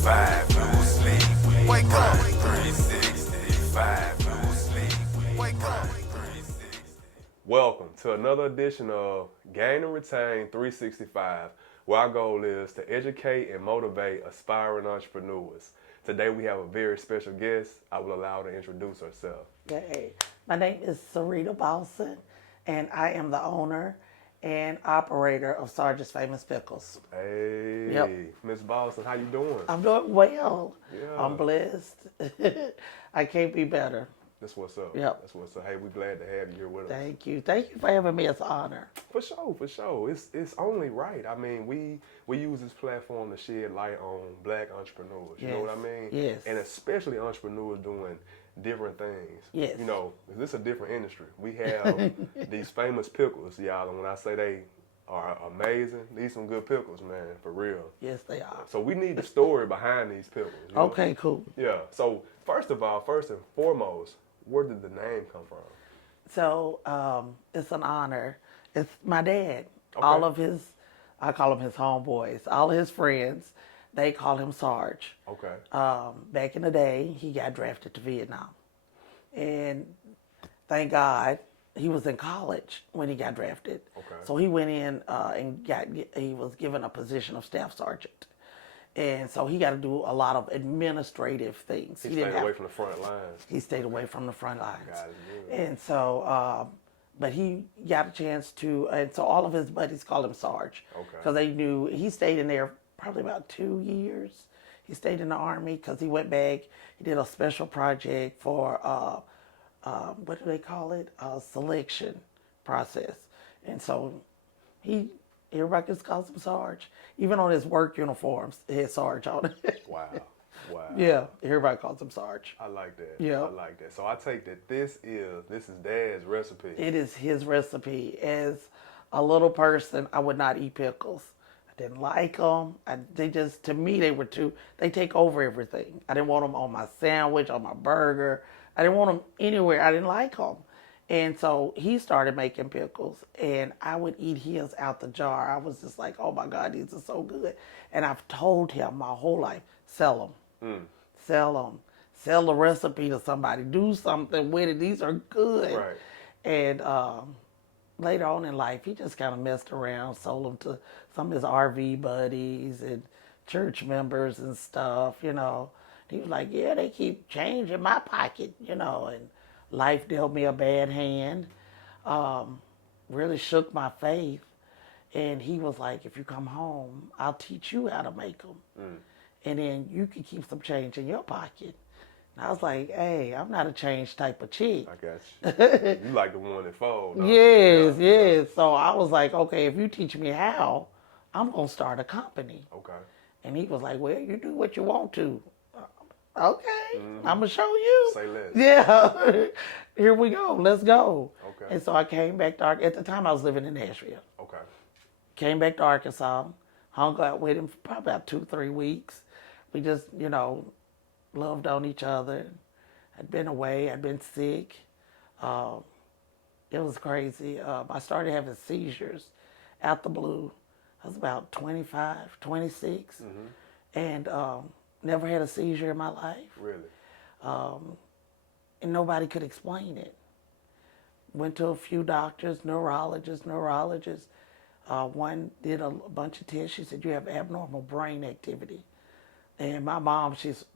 365, no sleep. Wake up. 365, no sleep. Wake up. 360. Welcome to another edition of Gain and Retain 365, where our goal is to educate and motivate aspiring entrepreneurs. Today we have a very special guest. I will allow her to introduce herself. Hey, my name is Seretta Boson, and I am the owner and operator of Sarge's Famous Pickles. Hey, Yep. Miss Boson, how you doing? I'm doing well. Yeah. I'm blessed. I can't be better. That's what's up. Yep. That's what's up. Hey, we're glad to have you here with us. Thank you. Thank you for having me. It's an honor. For sure. It's only right. I mean, we use this platform to shed light on black entrepreneurs. You know what I mean? Yes. And especially entrepreneurs doing different things. Yes. You know, this is a different industry. We have these famous pickles, y'all, and when I say they are amazing, these some good pickles, man, for real. Yes, they are. So we need the story behind these pickles. You know? Okay, cool. Yeah. So first and foremost, where did the name come from? So it's an honor. It's my dad. Okay. All of his, I call him his homeboys, all of his friends, they call him Sarge. Okay. Back in the day, he got drafted to Vietnam. And thank God, he was in college when he got drafted. Okay. So he went in he was given a position of staff sergeant. And so he got to do a lot of administrative things. He stayed away from the front lines. He stayed away from the front lines. Got it, good. And so, but he got a chance to, and so all of his buddies called him Sarge. Okay. Because they knew, he stayed in there probably about 2 years. He stayed in the Army because he went back. He did a special project for, what do they call it? A selection process. And so everybody just calls him Sarge. Even on his work uniforms, it had Sarge on it. Wow. Yeah, everybody calls him Sarge. I like that. Yeah. I like that. So I take that this is Dad's recipe. It is his recipe. As a little person, I would not eat pickles. I didn't like them. To me, they take over everything. I didn't want them on my sandwich, on my burger. I didn't want them anywhere. I didn't like them. And so he started making pickles, and I would eat his out the jar. I was just like, oh my God, these are so good. And I've told him my whole life, sell them. Sell them. Sell the recipe to somebody. Do something with it. These are good. Right. And later on in life, he just kind of messed around, sold them to some of his RV buddies and church members and stuff, you know. He was like, yeah, they keep change in my pocket, you know, and life dealt me a bad hand, really shook my faith. And he was like, if you come home, I'll teach you how to make them. And then you can keep some change in your pocket. And I was like, hey, I'm not a change type of chick. I got you. You like the one that folds. Yes. So I was like, okay, if you teach me how, I'm going to start a company. Okay. And he was like, well, you do what you want to. Okay, I'm going to show you. Say less. Yeah. Here we go. Let's go. Okay. And so I came back to Arkansas. At the time, I was living in Nashville. Okay. Came back to Arkansas. Hung out with him for probably about 2-3 weeks. We just, loved on each other. I'd been away. I'd been sick. It was crazy. I started having seizures out the blue. I was about 25, 26. And never had a seizure in my life. Really? And nobody could explain it. Went to a few doctors, neurologists. One did a bunch of tests. She said, you have abnormal brain activity. And my mom, she's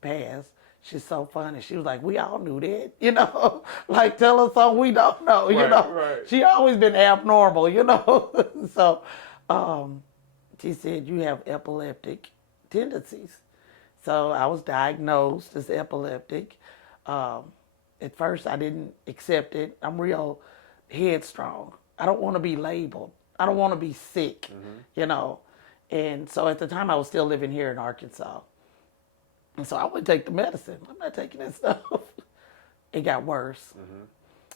passed. She's so funny. She was like, we all knew that, like tell us something we don't know, Right. She always been abnormal, So she said, you have epileptic tendencies. So I was diagnosed as epileptic. At first, I didn't accept it. I'm real headstrong. I don't want to be labeled. I don't want to be sick, And so at the time, I was still living here in Arkansas. And so I wouldn't take the medicine. I'm not taking that stuff. It got worse.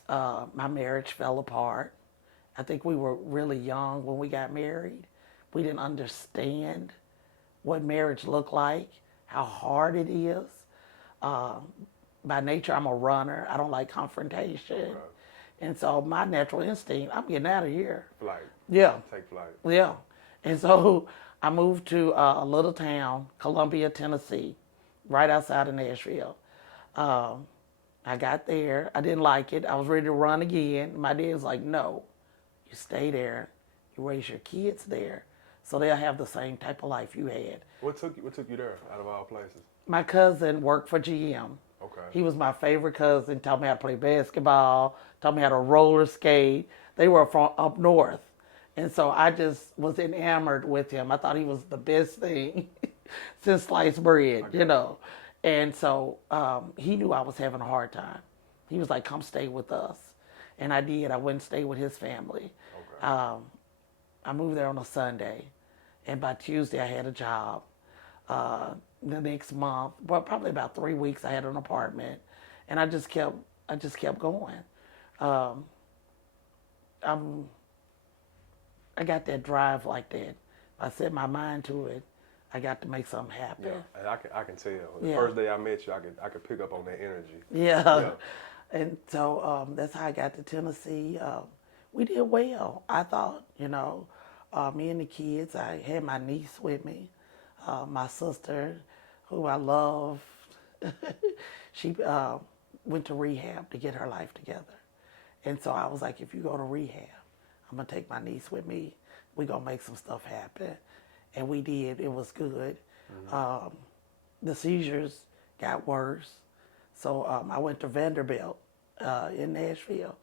My marriage fell apart. I think we were really young when we got married. We didn't understand what marriage looked like, how hard it is. By nature, I'm a runner. I don't like confrontation. Okay. And so my natural instinct, I'm getting out of here. Flight. Yeah. Take flight. Yeah. And so I moved to a little town, Columbia, Tennessee, right outside of Nashville. Um, I got there. I didn't like it. I was ready to run again. My dad was like, no, you stay there. You raise your kids there so they'll have the same type of life you had. What took you there out of all places? My cousin worked for GM. Okay. He was my favorite cousin, taught me how to play basketball, taught me how to roller skate. They were from up north. And so I just was enamored with him. I thought he was the best thing since sliced bread, you know. And so he knew I was having a hard time. He was like, come stay with us. And I did. I went and stayed with his family. Okay. I moved there on a Sunday. And by Tuesday, I had a job. The next month, well, probably about 3 weeks, I had an apartment. And I just kept going. I got that drive like that. I set my mind to it. I got to make something happen. Yeah, and I can tell. The Yeah. first day I met you, I could pick up on that energy. Yeah. And so that's how I got to Tennessee. We did well, I thought, you know. Me and the kids, I had my niece with me, my sister, who I love. She went to rehab to get her life together. And so I was like, if you go to rehab, I'm going to take my niece with me. We're going to make some stuff happen. And we did. It was good. Mm-hmm. The seizures got worse. So I went to Vanderbilt in Nashville.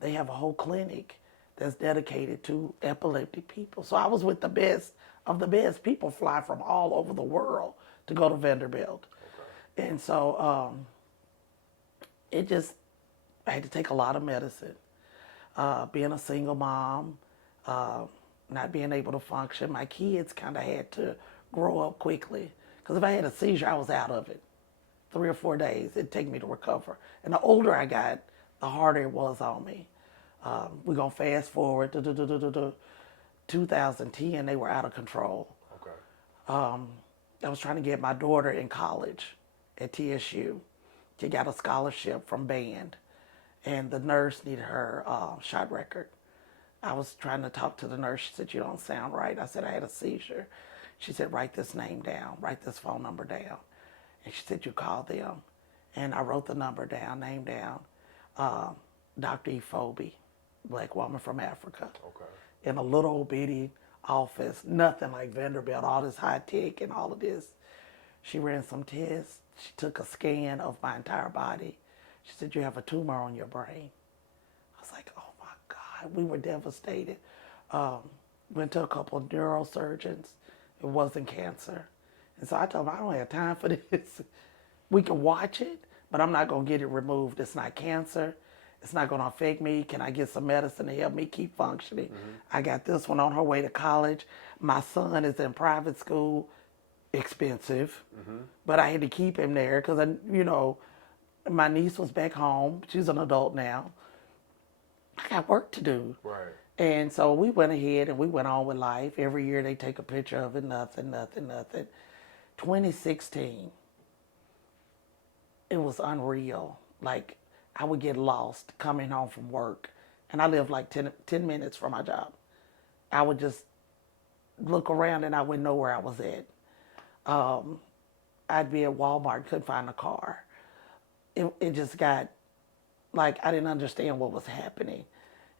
They have a whole clinic that's dedicated to epileptic people. So I was with the best of the best. People fly from all over the world to go to Vanderbilt. Okay. And so I had to take a lot of medicine. Being a single mom, not being able to function. My kids kind of had to grow up quickly. Because if I had a seizure, I was out of it. 3 or 4 days, it'd take me to recover. And the older I got, the harder it was on me. We're going to fast forward to 2010, they were out of control. Okay. I was trying to get my daughter in college at TSU. She got a scholarship from band. And the nurse needed her shot record. I was trying to talk to the nurse. She said, you don't sound right. I said, I had a seizure. She said, write this name down, write this phone number down. And she said, you call them. And I wrote the number down, name down. Dr. E. Phoebe, black woman from Africa. Okay. In a little old bitty office, nothing like Vanderbilt, all this high tech and all of this. She ran some tests. She took a scan of my entire body. She said, you have a tumor on your brain. I was like, oh my God, we were devastated. Went to a couple of neurosurgeons. It wasn't cancer. And so I told them, I don't have time for this. We can watch it, but I'm not going to get it removed. It's not cancer. It's not going to affect me. Can I get some medicine to help me keep functioning? Mm-hmm. I got this one on her way to college. My son is in private school. Expensive. Mm-hmm. But I had to keep him there because, my niece was back home. She's an adult now. I got work to do. Right. And so we went ahead and we went on with life. Every year they take a picture of it. Nothing. 2016, it was unreal. Like, I would get lost coming home from work. And I lived like 10 minutes from my job. I would just look around and I wouldn't know where I was at. I'd be at Walmart, couldn't find a car. It just got, like, I didn't understand what was happening.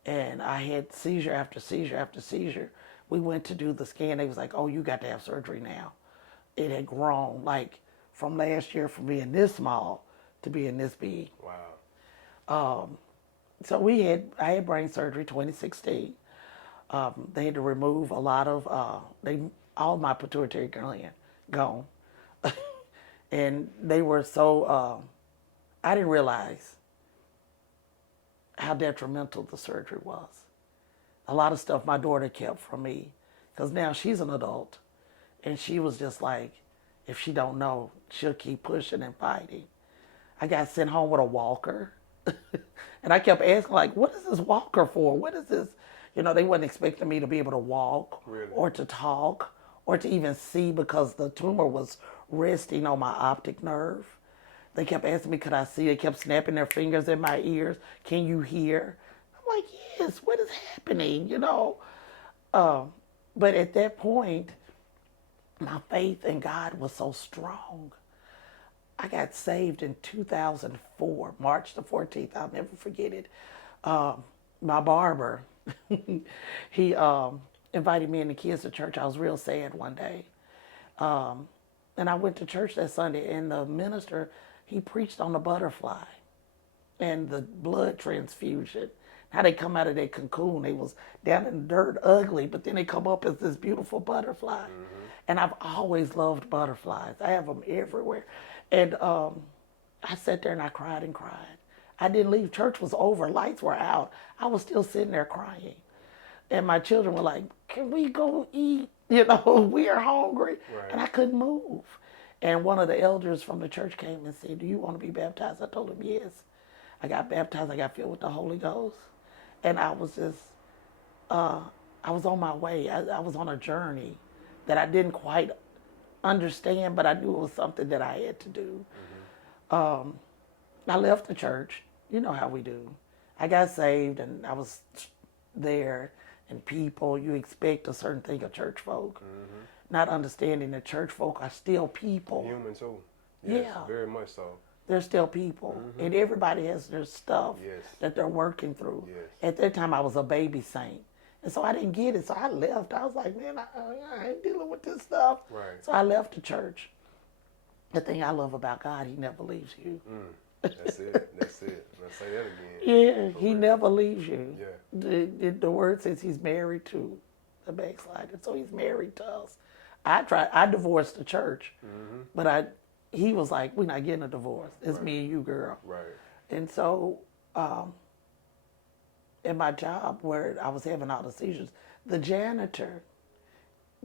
And I had seizure after seizure after seizure. We went to do the scan. They was like, oh, you got to have surgery now. It had grown, like, from last year from being this small to being this big. Wow. So I had brain surgery 2016. They had to remove a lot of, all my pituitary gland gone. And they were so, I didn't realize how detrimental the surgery was. A lot of stuff my daughter kept from me, because now she's an adult, and she was just like, if she don't know, she'll keep pushing and fighting. I got sent home with a walker, and I kept asking, like, what is this walker for? What is this? They wasn't expecting me to be able to walk or to talk or to even see, because the tumor was resting on my optic nerve. They kept asking me, could I see? They kept snapping their fingers in my ears. Can you hear? I'm like, yes, what is happening? But at that point, my faith in God was so strong. I got saved in 2004, March the 14th. I'll never forget it. My barber, he invited me and the kids to church. I was real sad one day. And I went to church that Sunday, and the minister, he preached on the butterfly and the blood transfusion. How they come out of their cocoon. They was down in the dirt, ugly, but then they come up as this beautiful butterfly. And I've always loved butterflies. I have them everywhere. And I sat there and I cried and cried. I didn't leave. Church was over. Lights were out. I was still sitting there crying. And my children were like, can we go eat? You know, we are hungry. Right. And I couldn't move. And one of the elders from the church came and said, do you want to be baptized? I told him, yes. I got baptized. I got filled with the Holy Ghost. And I was just, I was on my way. I was on a journey that I didn't quite understand, but I knew it was something that I had to do. I left the church. You know how we do. I got saved, and I was there, and people, you expect a certain thing of church folk, not understanding that church folk are still people. Human too. Yes, Yeah. very much so. They're still people, and everybody has their stuff Yes. that they're working through. Yes. At that time, I was a baby saint, and so I didn't get it, so I left. I was like, man, I ain't dealing with this stuff. Right. So I left the church. The thing I love about God, he never leaves you. That's it. That's it. I'll say that again. Yeah, he never leaves you. Yeah. The word says he's married to the backslider, so he's married to us. I divorced the church, but he was like, we're not getting a divorce. It's me and you, girl. Right. And so, in my job where I was having all the seizures, the janitor,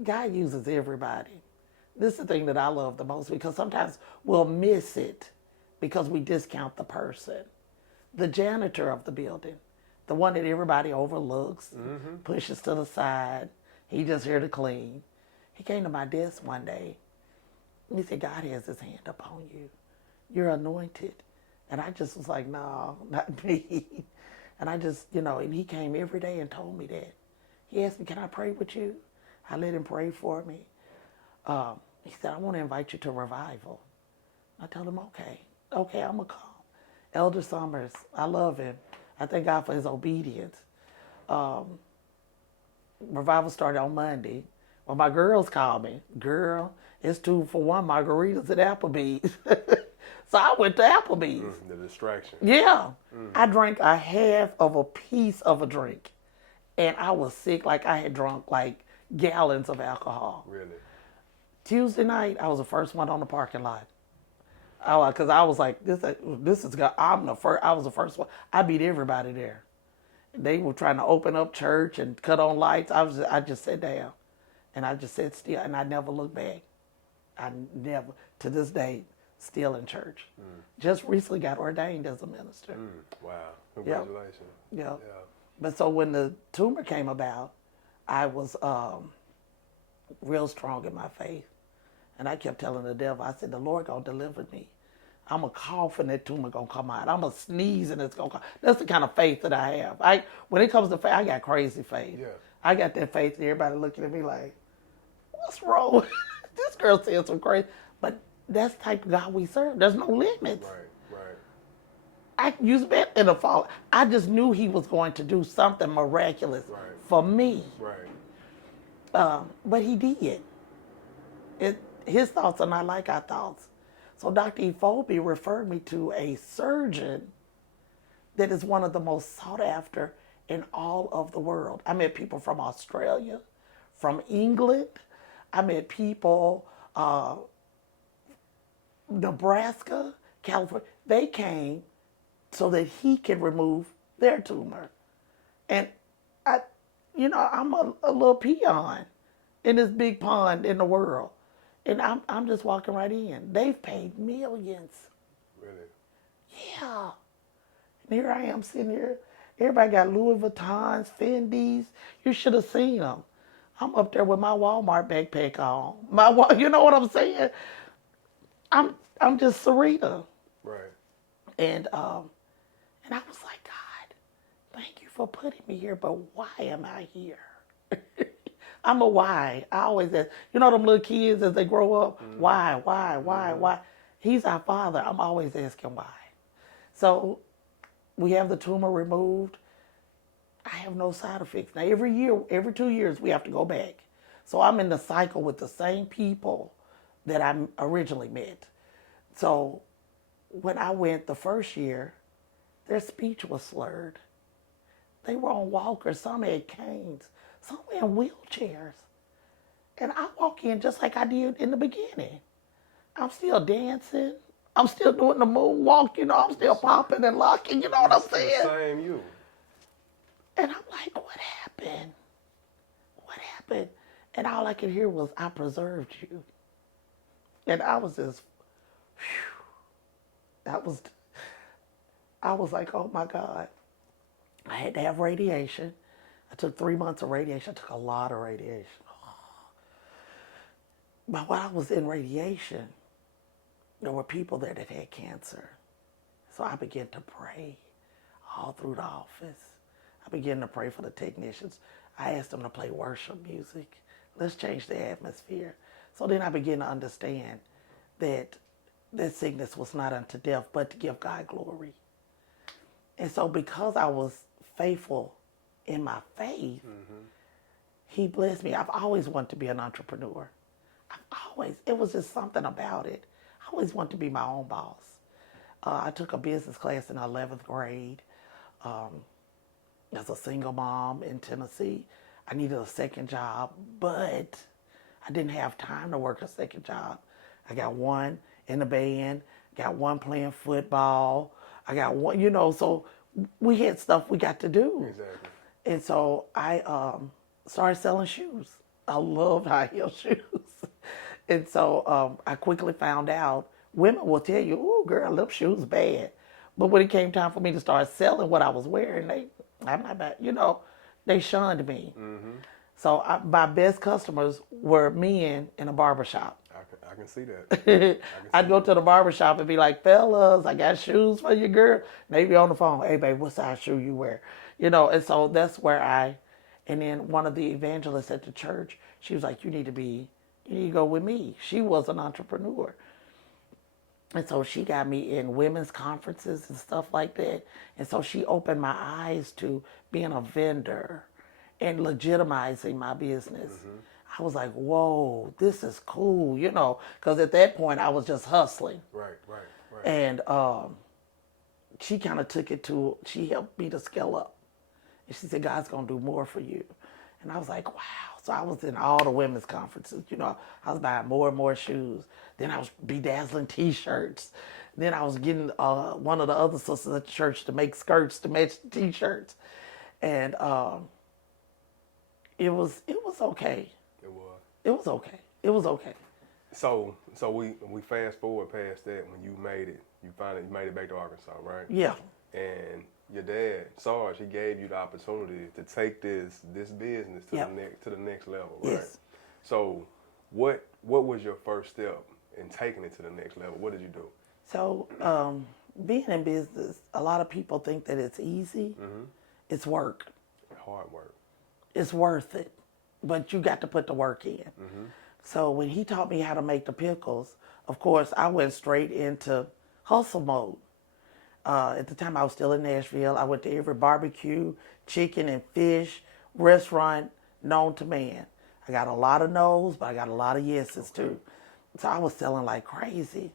God uses everybody. This is the thing that I love the most, because sometimes we'll miss it because we discount the person. The janitor of the building, the one that everybody overlooks, pushes to the side, he just here to clean. He came to my desk one day. He said, God has his hand upon you. You're anointed. And I just was like, no, not me. And I just, and he came every day and told me that. He asked me, can I pray with you? I let him pray for me. He said, I want to invite you to revival. I told him, okay, I'm going to come. Elder Summers, I love him. I thank God for his obedience. Revival started on Monday. Well, my girls called me. Girl, it's 2 for 1 margaritas at Applebee's. So I went to Applebee's. The distraction. Yeah. I drank a half of a piece of a drink. And I was sick, like I had drunk like gallons of alcohol. Really? Tuesday night, I was the first one on the parking lot. Because I was like, this is God. I was the first one. I beat everybody there. They were trying to open up church and cut on lights. I just sat down. And I just sat still, and I never looked back. I never, to this day, still in church. Just recently got ordained as a minister. Wow. Congratulations. Yeah. But so when the tumor came about, I was real strong in my faith. And I kept telling the devil, I said, the Lord going to deliver me. I'm going to cough and that tumor going to come out. I'm going to sneeze and it's going to come. That's the kind of faith that I have. When it comes to faith, I got crazy faith. Yeah. I got that faith that everybody looking at me like, what's wrong? This girl said some crazy. But that's the type of God we serve. There's no limits. Right. I used that in the fall. I just knew he was going to do something miraculous for me. Right. But he did. His thoughts are not like our thoughts. So Dr. Ephobie referred me to a surgeon that is one of the most sought after in all of the world. I met people from Australia, from England. I met people, Nebraska, California. They came so that he could remove their tumor. And I'm a little peon in this big pond in the world. And I'm just walking right in. They've paid millions. Really? Yeah. And here I am sitting here. Everybody got Louis Vuittons, Fendi's. You should have seen them. I'm up there with my Walmart backpack on. You know what I'm saying? I'm just Seretta. Right. And I was like, God, thank you for putting me here, but why am I here? I'm a why. I always ask, you know them little kids as they grow up, why? He's our father. I'm always asking why. So we have the tumor removed. I have no side effects. Now every year, every 2 years, we have to go back. So I'm in the cycle with the same people that I originally met. So when I went the first year, their speech was slurred. They were on walkers, some had canes, some were in wheelchairs. And I walk in just like I did in the beginning. I'm still dancing. I'm still doing the moonwalk, you know, I'm still popping and locking, you know what I'm saying? The same you. And I'm like, what happened? What happened? And all I could hear was, I preserved you. And I was just, whew, I was like, oh my God. I had to have radiation. I took 3 months of radiation. I took a lot of radiation. But while I was in radiation, there were people there that had cancer. So I began to pray all through the office. I began to pray for the technicians. I asked them to play worship music. Let's change the atmosphere. So then I began to understand that this sickness was not unto death, but to give God glory. And so because I was faithful in my faith, he blessed me. I've always wanted to be an entrepreneur. It was just something about it. I always wanted to be my own boss. I took a business class in 11th grade. As a single mom in Tennessee, I needed a second job, but I didn't have time to work a second job. I got one in the band, got one playing football. I got one, you know, so we had stuff we got to do. Exactly. And so I started selling shoes. I loved high heel shoes. And so I quickly found out women will tell you, "Ooh, girl, them shoes bad." But when it came time for me to start selling what I was wearing, I'm not bad, you know, they shunned me. So my best customers were men in a barbershop. I can see that. I'd go to the barbershop and be like, "Fellas, I got shoes for you, girl." And they'd be on the phone, "Hey, babe, what size shoe you wear?" You know, and so that's where and then one of the evangelists at the church, she was like, you need to go with me. She was an entrepreneur. And so she got me in women's conferences and stuff like that. And so she opened my eyes to being a vendor and legitimizing my business. I was like, whoa, this is cool, you know, because at that point I was just hustling. Right. And she kind of she helped me to scale up. And she said, God's going to do more for you. And I was like, wow. So I was in all the women's conferences, you know, I was buying more and more shoes. Then I was bedazzling t-shirts. Then I was getting one of the other sisters at the church to make skirts to match the t-shirts. And it was okay. It was okay. So we fast forward past that when you made it. You finally made it back to Arkansas, right? Yeah. And your dad, Sarge, he gave you the opportunity to take this business to the next level, right? Yes. So what was your first step in taking it to the next level? What did you do? So being in business, a lot of people think that it's easy. It's work. Hard work. It's worth it, but you got to put the work in. So when he taught me how to make the pickles, of course, I went straight into hustle mode. At the time, I was still in Nashville. I went to every barbecue, chicken and fish restaurant known to man. I got a lot of no's, but I got a lot of yeses too. So I was selling like crazy.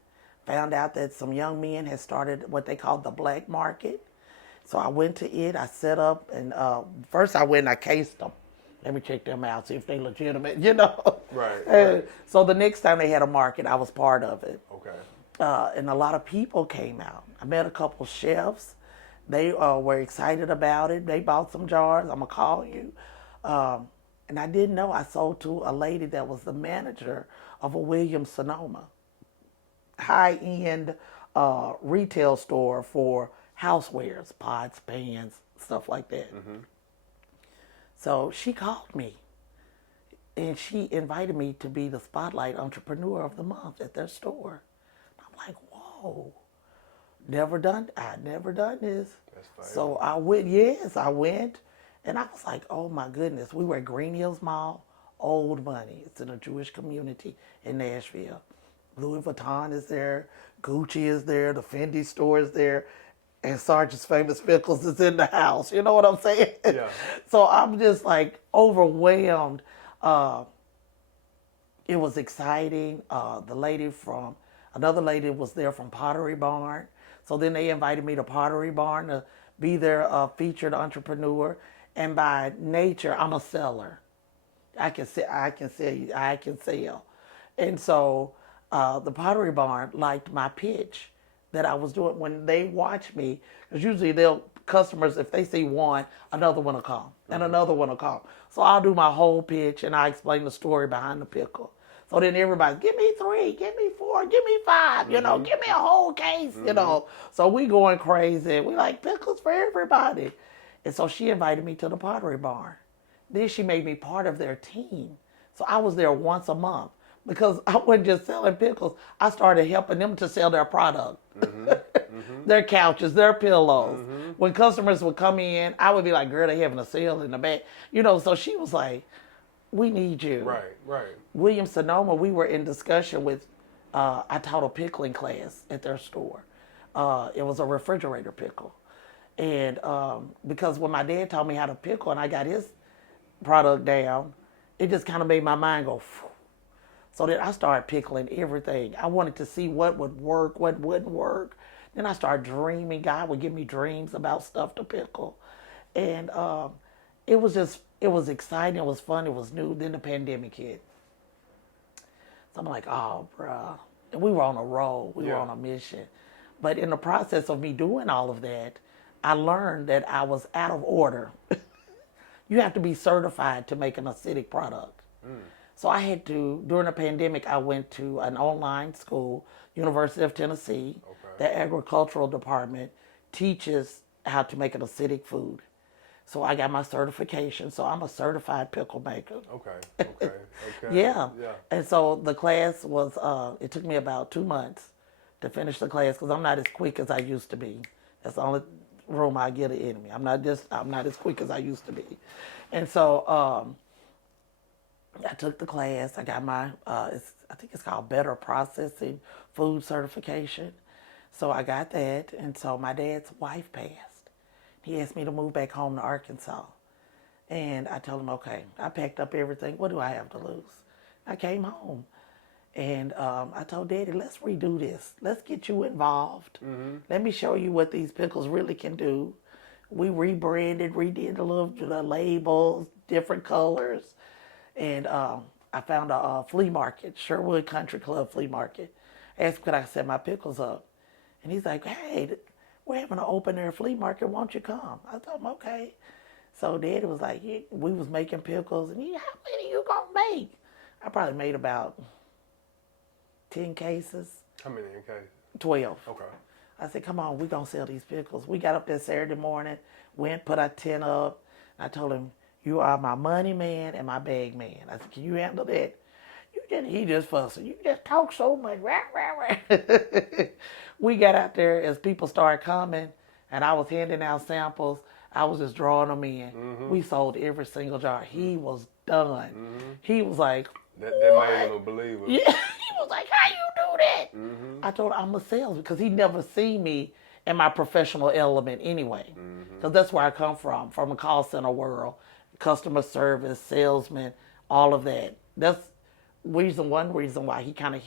Found out that some young men had started what they called the black market. So I went to it. I set up, and first I went and I cased them. Let me check them out, see if they legitimate, you know. Right. So the next time they had a market, I was part of it. Okay. And a lot of people came out. I met a couple chefs. They were excited about it. They bought some jars. I'm going to call you. And I didn't know I sold to a lady that was the manager of a Williams-Sonoma high-end retail store for housewares, pots, pans, stuff like that. So she called me. And she invited me to be the Spotlight Entrepreneur of the Month at their store. I'm like, whoa, I'd never done this. That's fine. So I went, and I was like, oh my goodness. We were at Green Hills Mall, old money. It's in a Jewish community in Nashville. Louis Vuitton is there, Gucci is there, the Fendi store is there, and Sarge's famous Pickles is in the house. You know what I'm saying? Yeah. So I'm just like overwhelmed. It was exciting. Another lady was there from Pottery Barn. So then they invited me to Pottery Barn to be their featured entrepreneur. And by nature, I'm a seller. I can sell. And so the Pottery Barn liked my pitch that I was doing when they watch me, because usually customers, if they see one, another one will come, and another one will come. So I'll do my whole pitch, and I explain the story behind the pickle. So then everybody, give me 3, give me 4, give me 5, give me a whole case, So we going crazy. We like pickles for everybody. And so she invited me to the Pottery Barn. Then she made me part of their team. So I was there once a month. Because I wasn't just selling pickles, I started helping them to sell their product. Their couches, their pillows. When customers would come in, I would be like, girl, they having a sale in the back. So she was like, we need you. Right. Williams-Sonoma, we were in discussion with, I taught a pickling class at their store. It was a refrigerator pickle. And because when my dad taught me how to pickle and I got his product down, it just kind of made my mind go, phew. So then I started pickling everything. I wanted to see what would work, what wouldn't work. Then I started dreaming. God would give me dreams about stuff to pickle. And it was exciting, it was fun, it was new. Then the pandemic hit. So I'm like, oh, bruh. And we were on a roll, we were on a mission. But in the process of me doing all of that, I learned that I was out of order. You have to be certified to make an acidic product. So I had to, during the pandemic, I went to an online school, University of Tennessee. The agricultural department teaches how to make an acidic food. So I got my certification. So I'm a certified pickle maker. Okay. Yeah. And so the class was, it took me about 2 months to finish the class because I'm not as quick as I used to be. That's the only room I get an enemy. I'm not as quick as I used to be. And so I took the class. I got my, I think it's called Better Processing Food Certification. So I got that. And so my dad's wife passed. He asked me to move back home to Arkansas. And I told him, okay, I packed up everything. What do I have to lose? I came home. And I told Daddy, let's redo this. Let's get you involved. Let me show you what these pickles really can do. We rebranded, redid the labels, different colors. And I found a flea market, Sherwood Country Club flea market. Asked could I set my pickles up. And he's like, hey, we're having an open air flea market, won't you come? I told him, okay. So Daddy was like, we was making pickles. And how many you gonna make? I probably made about 10 cases. How many in case? 12. Okay. I said, come on, we gonna sell these pickles. We got up there Saturday morning, went, put our tent up. I told him, you are my money man and my bag man. I said, can you handle that? He just fussing. You just talk so much. We got out there as people started coming, and I was handing out samples. I was just drawing them in. We sold every single jar. He was done. He was like, that made him a believer. Yeah. He was like, how you do that? I told him I'm a salesman because he never seen me in my professional element anyway. Because that's where I come from a call center world, customer service, salesman, all of that. That's one reason why he kind of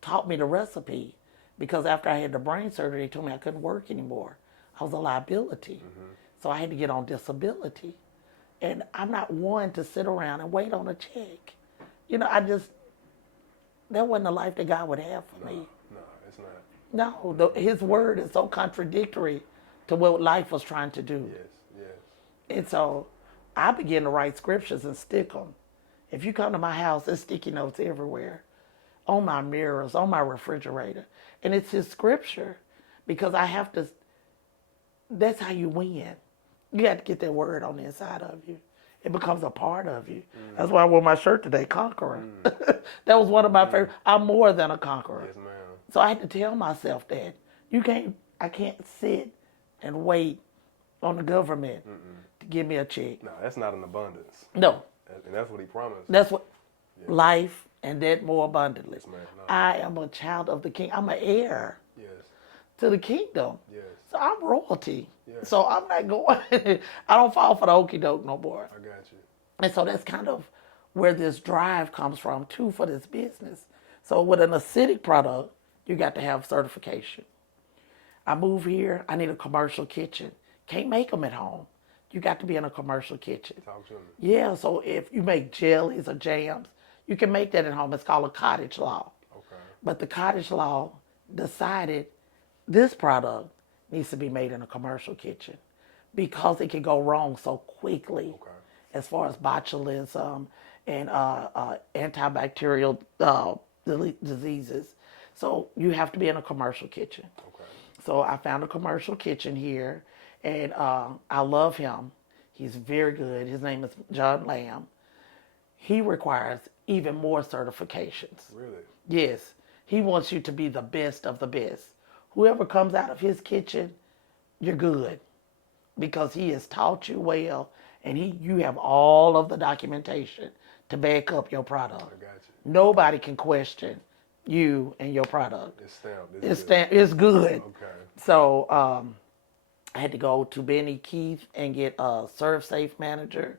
taught me the recipe. Because after I had the brain surgery, he told me I couldn't work anymore. I was a liability. So I had to get on disability. And I'm not one to sit around and wait on a check. That wasn't the life that God would have for me. No, it's not. No, his word is so contradictory to what life was trying to do. Yes. And so I began to write scriptures and stick them. If you come to my house, there's sticky notes everywhere, on my mirrors, on my refrigerator. And it's his scripture because that's how you win. You have to get that word on the inside of you. It becomes a part of you. That's why I wore my shirt today, Conqueror. That was one of my favorite. I'm more than a conqueror. Yes, ma'am. So I had to tell myself that I can't sit and wait on the government to give me a check. No, that's not an abundance. No, And that's what he promised. That's what life and that more abundantly. Man, no. I am a child of the king. I'm an heir Yes. to the kingdom. Yes. So I'm royalty. Yes. So I'm not going, I don't fall for the okie doke no more. I got you. And so that's kind of where this drive comes from too for this business. So with an acidic product, you got to have certification. I move here, I need a commercial kitchen. Can't make them at home. You got to be in a commercial kitchen. Talk to me. Yeah, so if you make jellies or jams, you can make that at home. It's called a Cottage Law. Okay. But the Cottage Law decided this product needs to be made in a commercial kitchen because it can go wrong so quickly Okay. as far as botulism and antibacterial diseases. So you have to be in a commercial kitchen. Okay. So I found a commercial kitchen here, and I love him. He's very good. His name is John Lamb. He requires even more certifications. Really? Yes, he wants you to be the best of the best. Whoever comes out of his kitchen, you're good because he has taught you well, and you have all of the documentation to back up your product. I got you. Nobody can question you and your product. It's stamped. It's good. Okay. So I had to go to Benny Keith and get a Serve Safe Manager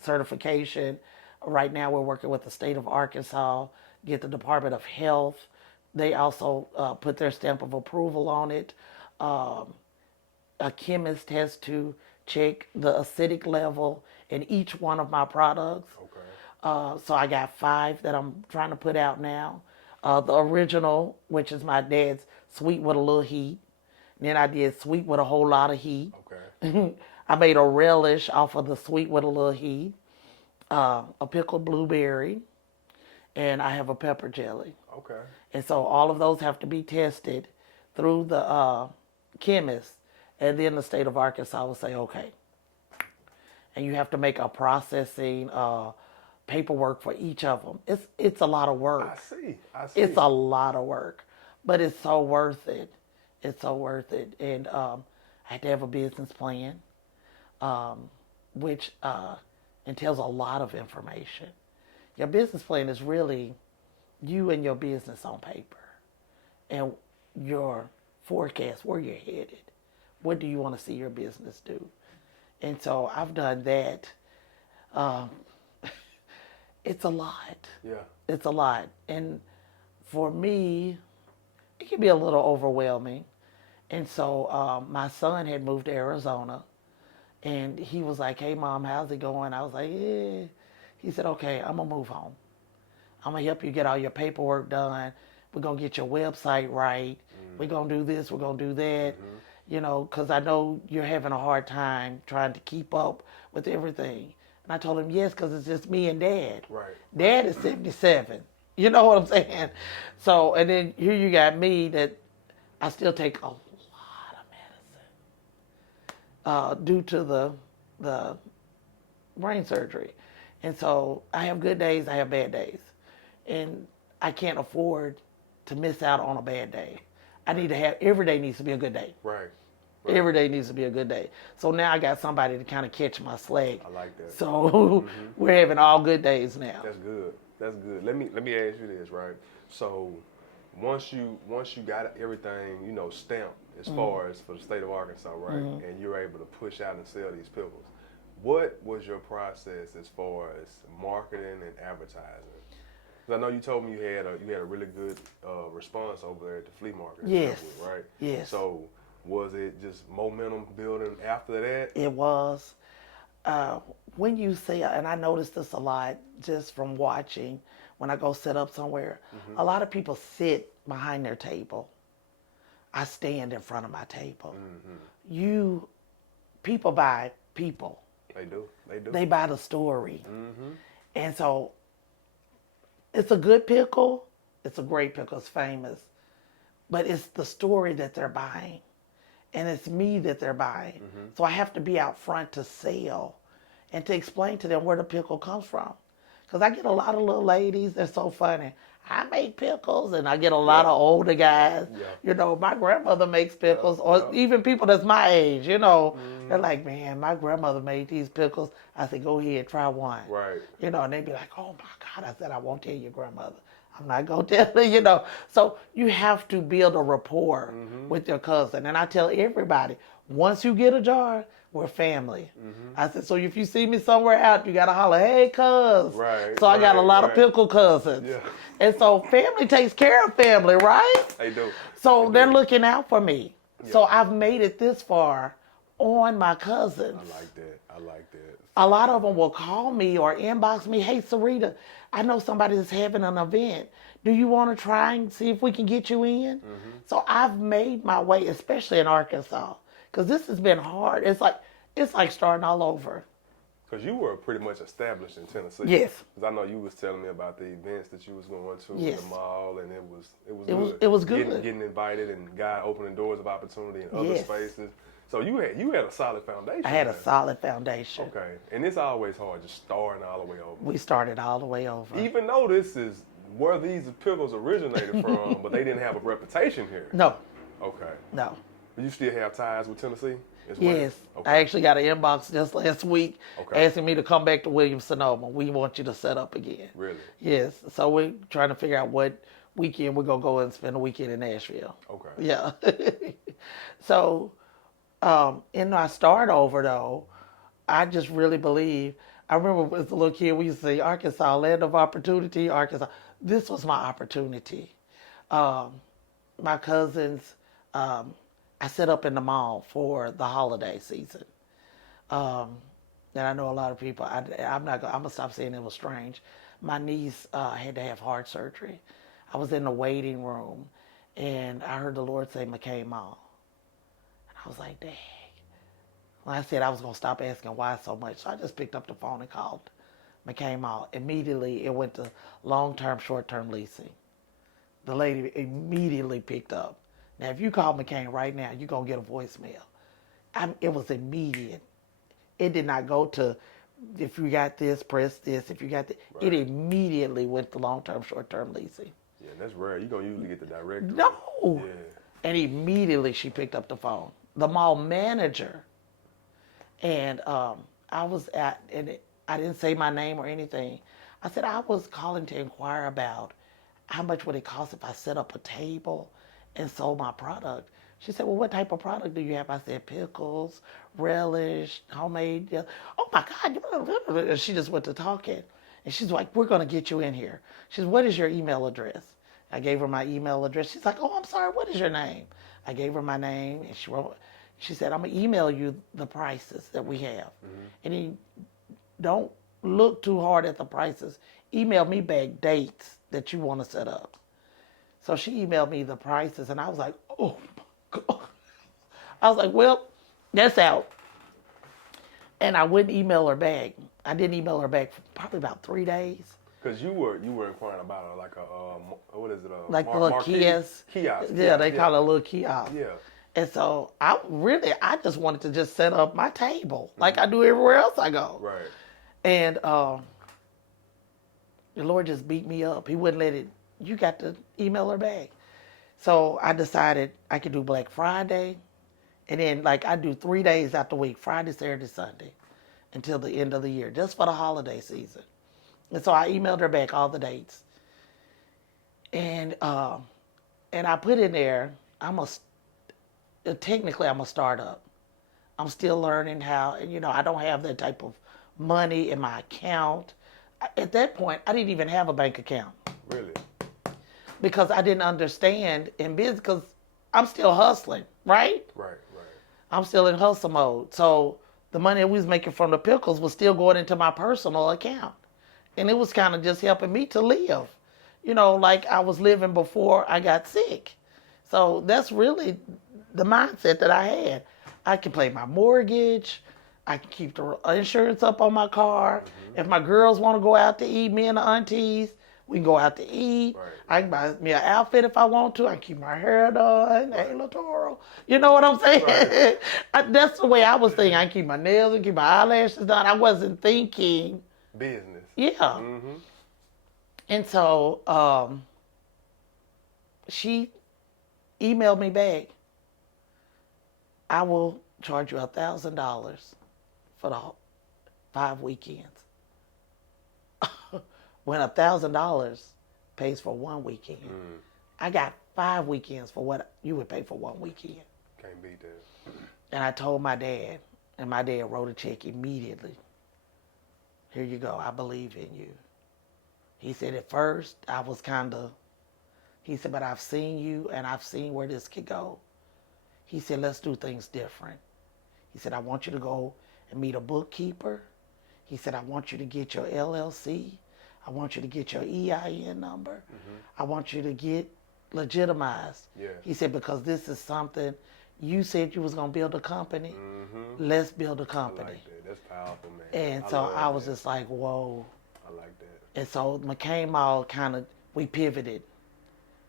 certification. Right now we're working with the state of Arkansas, get the Department of Health. They also put their stamp of approval on it. A chemist has to check the acidic level in each one of my products. Okay. So I got 5 that I'm trying to put out now. The original, which is my dad's sweet with a little heat. Then I did sweet with a whole lot of heat. Okay. I made a relish off of the sweet with a little heat. A pickled blueberry. And I have a pepper jelly. Okay. And so all of those have to be tested through the chemist. And then the state of Arkansas will say, okay. And you have to make a processing paperwork for each of them. It's a lot of work. I see. It's a lot of work, but it's so worth it. It's so worth it. And I had to have a business plan, which entails a lot of information. Your business plan is really you and your business on paper and your forecast, where you're headed. What do you want to see your business do? And so I've done that. It's a lot. Yeah. It's a lot. And for me, it can be a little overwhelming. And so my son had moved to Arizona, and he was like, hey, Mom, how's it going? I was like, yeah. He said, okay, I'm going to move home. I'm going to help you get all your paperwork done. We're going to get your website right. We're going to do this. We're going to do that. You know, because I know you're having a hard time trying to keep up with everything. And I told him, yes, because it's just me and Dad. Right. Dad is 77. You know what I'm saying? So, and then here you got me that I still take a lot of medicine due to the brain surgery. And so I have good days, I have bad days. And I can't afford to miss out on a bad day. I need to have, every day needs to be a good day. Right. Every day needs to be a good day. So now I got somebody to kind of catch my slack. I like that. So we're having all good days now. That's good. That's good. Let me ask you this, right? So once you got everything, stamped as far as for the state of Arkansas, right? And you're able to push out and sell these pickles. What was your process as far as marketing and advertising? Because I know you told me you had a really good response over there at the flea market. Yes. Right? Yes. So was it just momentum building after that? It was. When you say, and I noticed this a lot just from watching when I go set up somewhere, a lot of people sit behind their table. I stand in front of my table. People buy people. They do. They buy the story. And so it's a good pickle. It's a great pickle. It's famous. But it's the story that they're buying. And it's me that they're buying. So I have to be out front to sell and to explain to them where the pickle comes from. Because I get a lot of little ladies, they're so funny. I make pickles, and I get a lot of older guys. Yeah. You know, my grandmother makes pickles, or even people that's my age. You know, they're like, man, my grandmother made these pickles. I said, go ahead, try one. Right. You know, and they'd be like, oh my God. I said, I won't tell your grandmother. I'm not gonna tell her. You know, so you have to build a rapport with your cousin, and I tell everybody, once you get a jar, we're family. I said, so if you see me somewhere out, you gotta holler, hey, cuz. Right, So I got a lot of right. pickle cousins. Yeah. And so family takes care of family, right? They do. So they're looking out for me. Yeah. So I've made it this far on my cousins. I like that. I like that. A lot of them will call me or inbox me, hey, Seretta, I know somebody that's having an event. Do you want to try and see if we can get you in? So I've made my way, especially in Arkansas, because this has been hard. It's like starting all over. Because you were pretty much established in Tennessee. Yes. Because I know you was telling me about the events that you was going to Yes. in the mall, and it was It was good. Getting invited, and God opening doors of opportunity in other Yes. spaces. So you had a solid foundation. I had a there. solid foundation. Okay, and it's always hard just starting all the way over. We started all the way over. Even though this is where these pickles originated from, but they didn't have a reputation here. No, Okay. no. You still have ties with Tennessee as well? Yes. Okay. I actually got an inbox just last week Okay. asking me to come back to Williams-Sonoma. We want you to set up again. Really? Yes. So we're trying to figure out what weekend we're going to go and spend a weekend in Nashville. Okay. Yeah. So in my start over, though, I just really believe, I remember as a little kid, we used to say, Arkansas, land of opportunity, Arkansas. This was my opportunity. My cousins, I set up in the mall for the holiday season. And I know a lot of people, I'm gonna stop saying it was strange. My niece had to have heart surgery. I was in the waiting room, and I heard the Lord say McCain Mall. And I was like, dang. When I said I was going to stop asking why so much, so I just picked up the phone and called McCain Mall. Immediately, it went to long-term, short-term leasing. The lady immediately picked up. Now, if you call McCain right now, you're going to get a voicemail. It was immediate. It did not go to, if you got this, press this. If you got this. Right. It immediately went to long-term, short-term leasing. Yeah, that's rare. You're going to usually get the directory. No. Yeah. And immediately she picked up the phone. The mall manager. And I was at, and I didn't say my name or anything. I said, I was calling to inquire about how much would it cost if I set up a table and sold my product. She said, well, what type of product do you have? I said, pickles, relish, homemade. Oh my God. And she just went to talking. And she's like, we're going to get you in here. She said, what is your email address? I gave her my email address. She's like, oh, I'm sorry, what is your name? I gave her my name, and she said, I'm going to email you the prices that we have. And then don't look too hard at the prices. Email me back dates that you want to set up. So she emailed me the prices, and I was like, oh my God. I was like, well, that's out. And I wouldn't email her back. I didn't email her back for probably about 3 days. Because you were inquiring about like what is it? Like a little kiosk. Kiosk. Yeah, they call it a little kiosk. Yeah. And so I just wanted to just set up my table like I do everywhere else I go. Right. And the Lord just beat me up. He wouldn't let it. You got to email her back. So I decided I could do Black Friday. And then like I do 3 days out the week, Friday, Saturday, Sunday, until the end of the year, just for the holiday season. And so I emailed her back all the dates. And I put in there, technically I'm a startup. I'm still learning how, and I don't have that type of money in my account. At that point, I didn't even have a bank account. Really? Because I didn't understand in business, because I'm still hustling, right? Right. I'm still in hustle mode. So the money that we was making from the pickles was still going into my personal account. And it was kind of just helping me to live, like I was living before I got sick. So that's really the mindset that I had. I can pay my mortgage. I can keep the insurance up on my car. If my girls want to go out to eat, me and the aunties, we can go out to eat. Right. I can buy me an outfit if I want to. I can keep my hair done. Hey, Latoro. You know what I'm saying? Right. That's the way I was thinking. I can keep my nails and keep my eyelashes done. I wasn't thinking business. Yeah. And so she emailed me back, I will charge you $1,000 for the 5 weekends. When $1,000 pays for 1 weekend, I got 5 weekends for what you would pay for 1 weekend. Can't beat that. And I told my dad, and my dad wrote a check immediately. Here you go, I believe in you. He said at first I was he said, but I've seen you and I've seen where this could go. He said, let's do things different. He said, I want you to go and meet a bookkeeper. He said, I want you to get your LLC. I want you to get your EIN number. I want you to get legitimized. Yeah. He said, because this is something, you said you was going to build a company. Let's build a company. I like that. That's powerful, man. And so I was just like, whoa. I like that. And so McCain Mall we pivoted.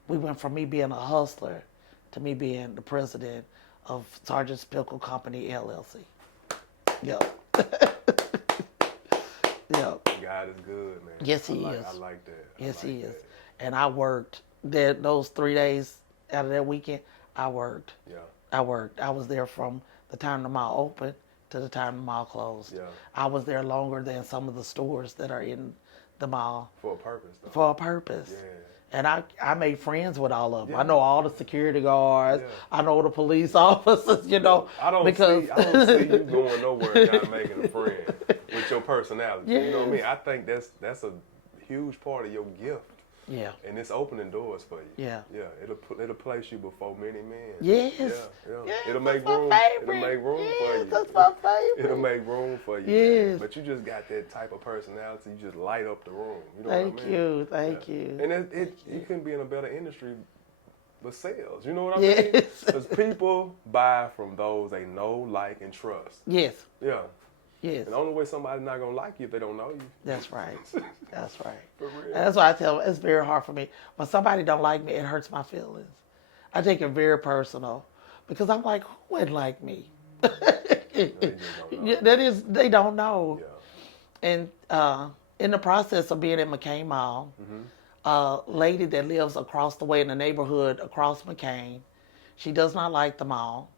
We went from me being a hustler to me being the president of Sarge's Pickle Company, LLC. Yep. Yep. God is good, man. Yes, he is. I like that. Yes, I like he is. that. And I worked there those 3 days out of that weekend. I worked. Yeah. I worked. I was there from the time the mall opened to the time the mall closed. Yeah. I was there longer than some of the stores that are in the mall. For a purpose, though. For a purpose. Yeah. And I made friends with all of them. Yeah. I know all the security guards. Yeah. I know the police officers, you know. I don't see you going nowhere and not making a friend with your personality. You know what I mean? I think that's a huge part of your gift. Yeah. And it's opening doors for you. Yeah. Yeah. It'll place you before many men. Yes. Yeah. Yes, It'll that's make my room. favorite. It'll make room for Yes, you. that's my favorite. It'll make room for you. Yes. Man. But you just got that type of personality. You just light up the room. You know Thank what I mean? you. Thank you. And you couldn't be in a better industry with sales. You know what I mean? Yes. Because people buy from those they know, like, and trust. Yes. Yeah. Yes. And the only way somebody's not going to like you if they don't know you. That's right. That's right. For real. And that's why I tell them it's very hard for me. When somebody don't like me, it hurts my feelings. I take it very personal because I'm like, who wouldn't like me? They don't know. Yeah. And in the process of being at McCain Mall, a lady that lives across the way in the neighborhood across McCain, she does not like the mall.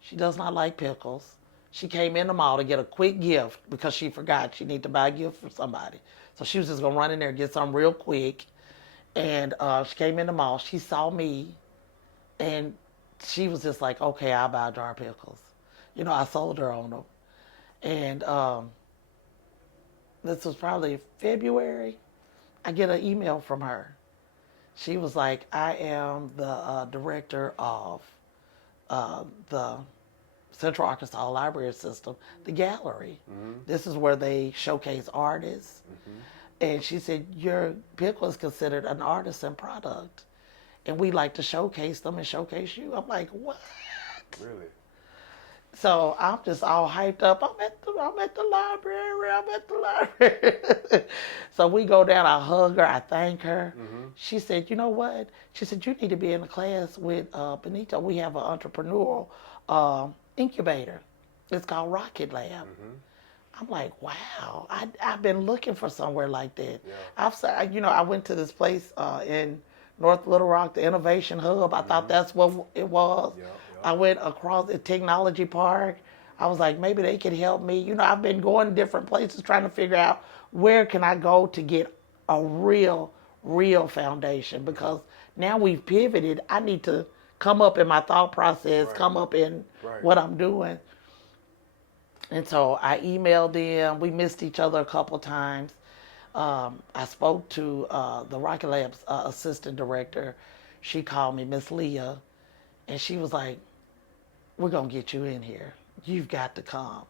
She does not like pickles. She came in the mall to get a quick gift because she forgot she needed to buy a gift for somebody. So she was just going to run in there and get something real quick. And she came in the mall. She saw me, and she was just like, okay, I'll buy a jar of pickles. You know, I sold her on them. And this was probably February. I get an email from her. She was like, I am the director of the Central Arkansas Library System, the gallery. This is where they showcase artists. And she said, your pickle is considered an artisan product. And we like to showcase them and showcase you. I'm like, what? Really? So I'm just all hyped up. I'm at the library. So we go down, I hug her, I thank her. She said, you know what? She said, you need to be in a class with Benito. We have an entrepreneurial incubator. It's called Rocket Lab. I'm like, wow, I've been looking for somewhere like that. Yeah. I went to this place in North Little Rock, the Innovation Hub. I thought that's what it was. Yeah. I went across the Technology Park. I was like, maybe they could help me. You know, I've been going different places trying to figure out where can I go to get a real foundation, because now we've pivoted. I need to come up in my thought process, come up in what I'm doing. And so I emailed them. We missed each other a couple times. I spoke to the Rocket Lab's assistant director. She called me, Miss Leah, and she was like, we're going to get you in here. You've got to come.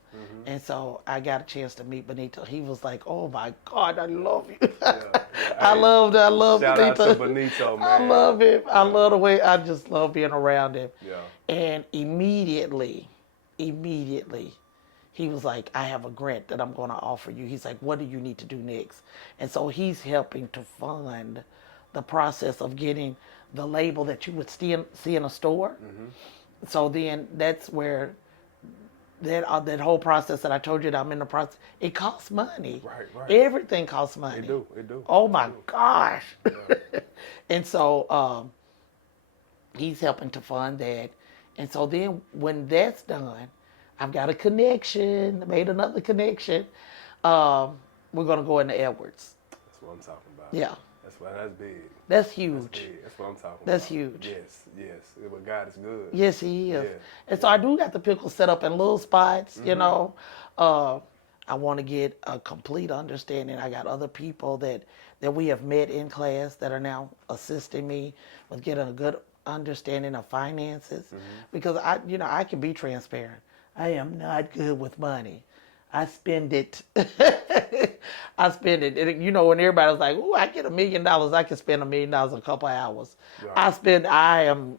And so I got a chance to meet Benito. He was like, oh my God, I love you. I love Shout Benito. out to Benito, man. I love him. I love the way, I just love being around him. Yeah. And immediately, he was like, I have a grant that I'm going to offer you. He's like, what do you need to do next? And so he's helping to fund the process of getting the label that you would see in a store. So then that's where that whole process that I told you that I'm in the process, it costs money. Right. Everything costs money. It do. Oh my gosh. Yeah. And so He's helping to fund that. And so then when that's done, I've got a connection, made another connection. We're going to go into Edwards. That's what I'm talking about. Yeah. That's big. That's huge. That's big. That's what I'm talking about. That's huge. Yes. But God is good. Yes, he is. Yeah. And so I do got the pickles set up in little spots, you know. I want to get a complete understanding. I got other people that we have met in class that are now assisting me with getting a good understanding of finances. Because I can be transparent. I am not good with money. I spend it. I spend it. And, you know, when everybody's like, "Ooh, I get $1 million, I can spend $1 million in a couple of hours." Right.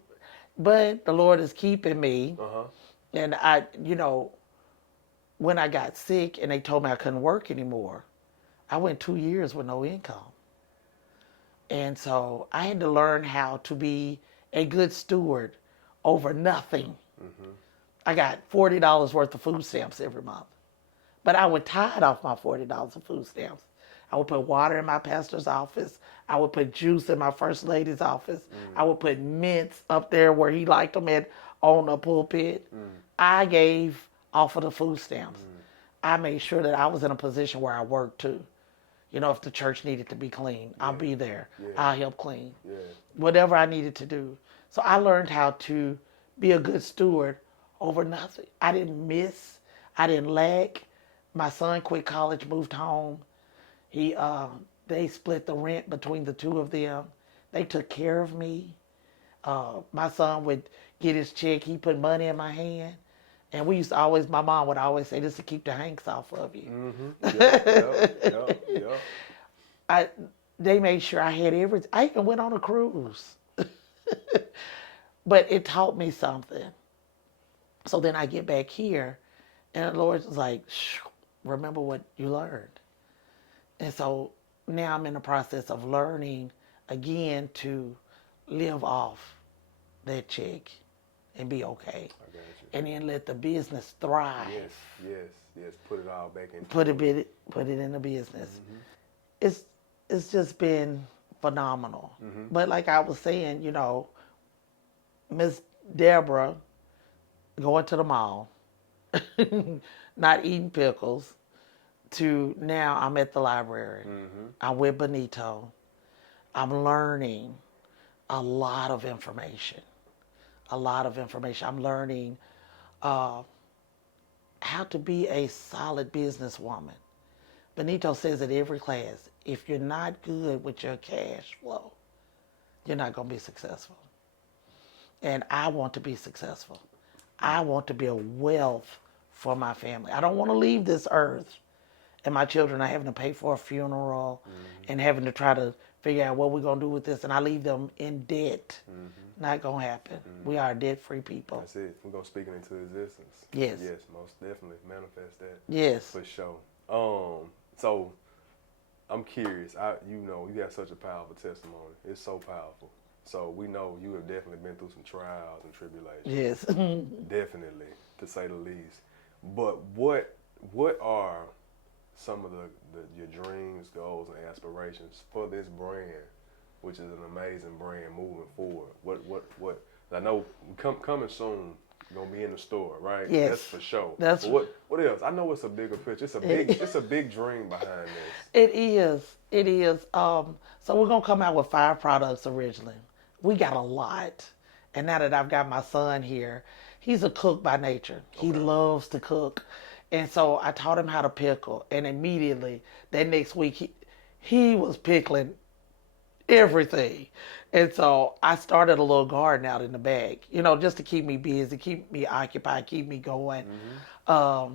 But the Lord is keeping me. And when I got sick and they told me I couldn't work anymore, I went 2 years with no income. And so I had to learn how to be a good steward over nothing. I got $40 worth of food stamps every month. But I would tithe off my $40 of food stamps. I would put water in my pastor's office. I would put juice in my first lady's office. I would put mints up there where he liked them on the pulpit. I gave off of the food stamps. I made sure that I was in a position where I worked too. You know, if the church needed to be clean, I'll be there. I'll help clean. Whatever I needed to do. So I learned how to be a good steward over nothing. I didn't miss. I didn't lack. My son quit college, moved home. They split the rent between the two of them. They took care of me. My son would get his check. He put money in my hand. And my mom would always say, "This to keep the hanks off of you." They made sure I had everything. I even went on a cruise. But it taught me something. So then I get back here, and the Lord was like, "Remember what you learned." And so now I'm in the process of learning again to live off that check and be okay. I got you. And then let the business thrive. Yes. Put it all back in. Put it in the business. It's just been phenomenal. But like I was saying, you know, Miss Deborah going to the mall, not eating pickles, to now I'm at the library. I'm with Benito. I'm learning a lot of information. I'm learning how to be a solid businesswoman. Benito says at every class, if you're not good with your cash flow, you're not going to be successful. And I want to be successful. I want to be a wealth for my family. I don't want to leave this earth and my children are having to pay for a funeral and having to try to figure out what we're going to do with this, and I leave them in debt. Not going to happen. We are debt-free people. That's it. We're going to speak it into existence. Yes. Yes, most definitely. Manifest that. Yes. For sure. So I'm curious. You got such a powerful testimony. It's so powerful. So we know you have definitely been through some trials and tribulations. Yes. Definitely, to say the least. But what are some of your dreams, goals, and aspirations for this brand, which is an amazing brand moving forward? What? I know coming soon. Gonna be in the store, right? Yes, that's for sure. That's but what else? I know it's a bigger picture. It's a big dream behind this. It is. So we're gonna come out with 5 products originally. We got a lot, and now that I've got my son here, he's a cook by nature. He loves to cook, and so I taught him how to pickle. And immediately that next week, he was pickling everything. And so I started a little garden out in the back, just to keep me busy, keep me occupied, keep me going. Now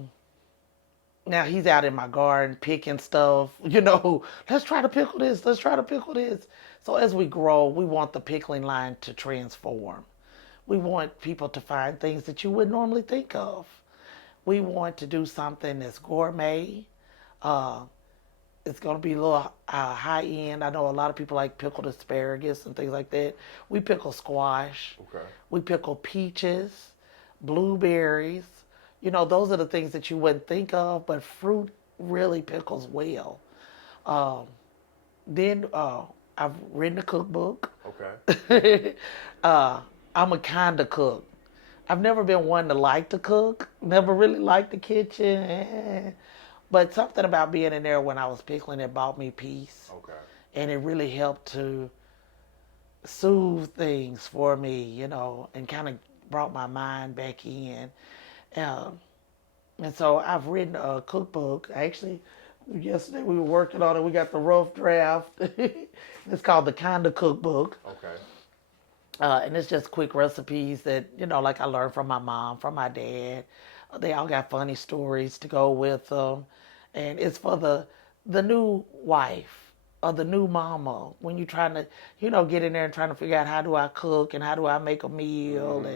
he's out in my garden picking stuff, let's try to pickle this, let's try to pickle this. So as we grow, we want the pickling line to transform. We want people to find things that you would normally think of. We want to do something that's gourmet. It's going to be a little high end. I know a lot of people like pickled asparagus and things like that. We pickle squash. Okay. We pickle peaches, blueberries. Those are the things that you wouldn't think of, but fruit really pickles well. Then I've written a cookbook. Okay. I'm a kind of cook. I've never been one to like to cook. Never really liked the kitchen. But something about being in there when I was pickling, it brought me peace. Okay. And it really helped to soothe things for me, and kind of brought my mind back in. Um, and so I've written a cookbook. Actually, yesterday we were working on it. We got the rough draft. It's called the Kinda Cookbook. Okay. And it's just quick recipes that, like I learned from my mom, from my dad. They all got funny stories to go with them. And it's for the new wife or the new mama when you're trying to, get in there and trying to figure out how do I cook and how do I make a meal.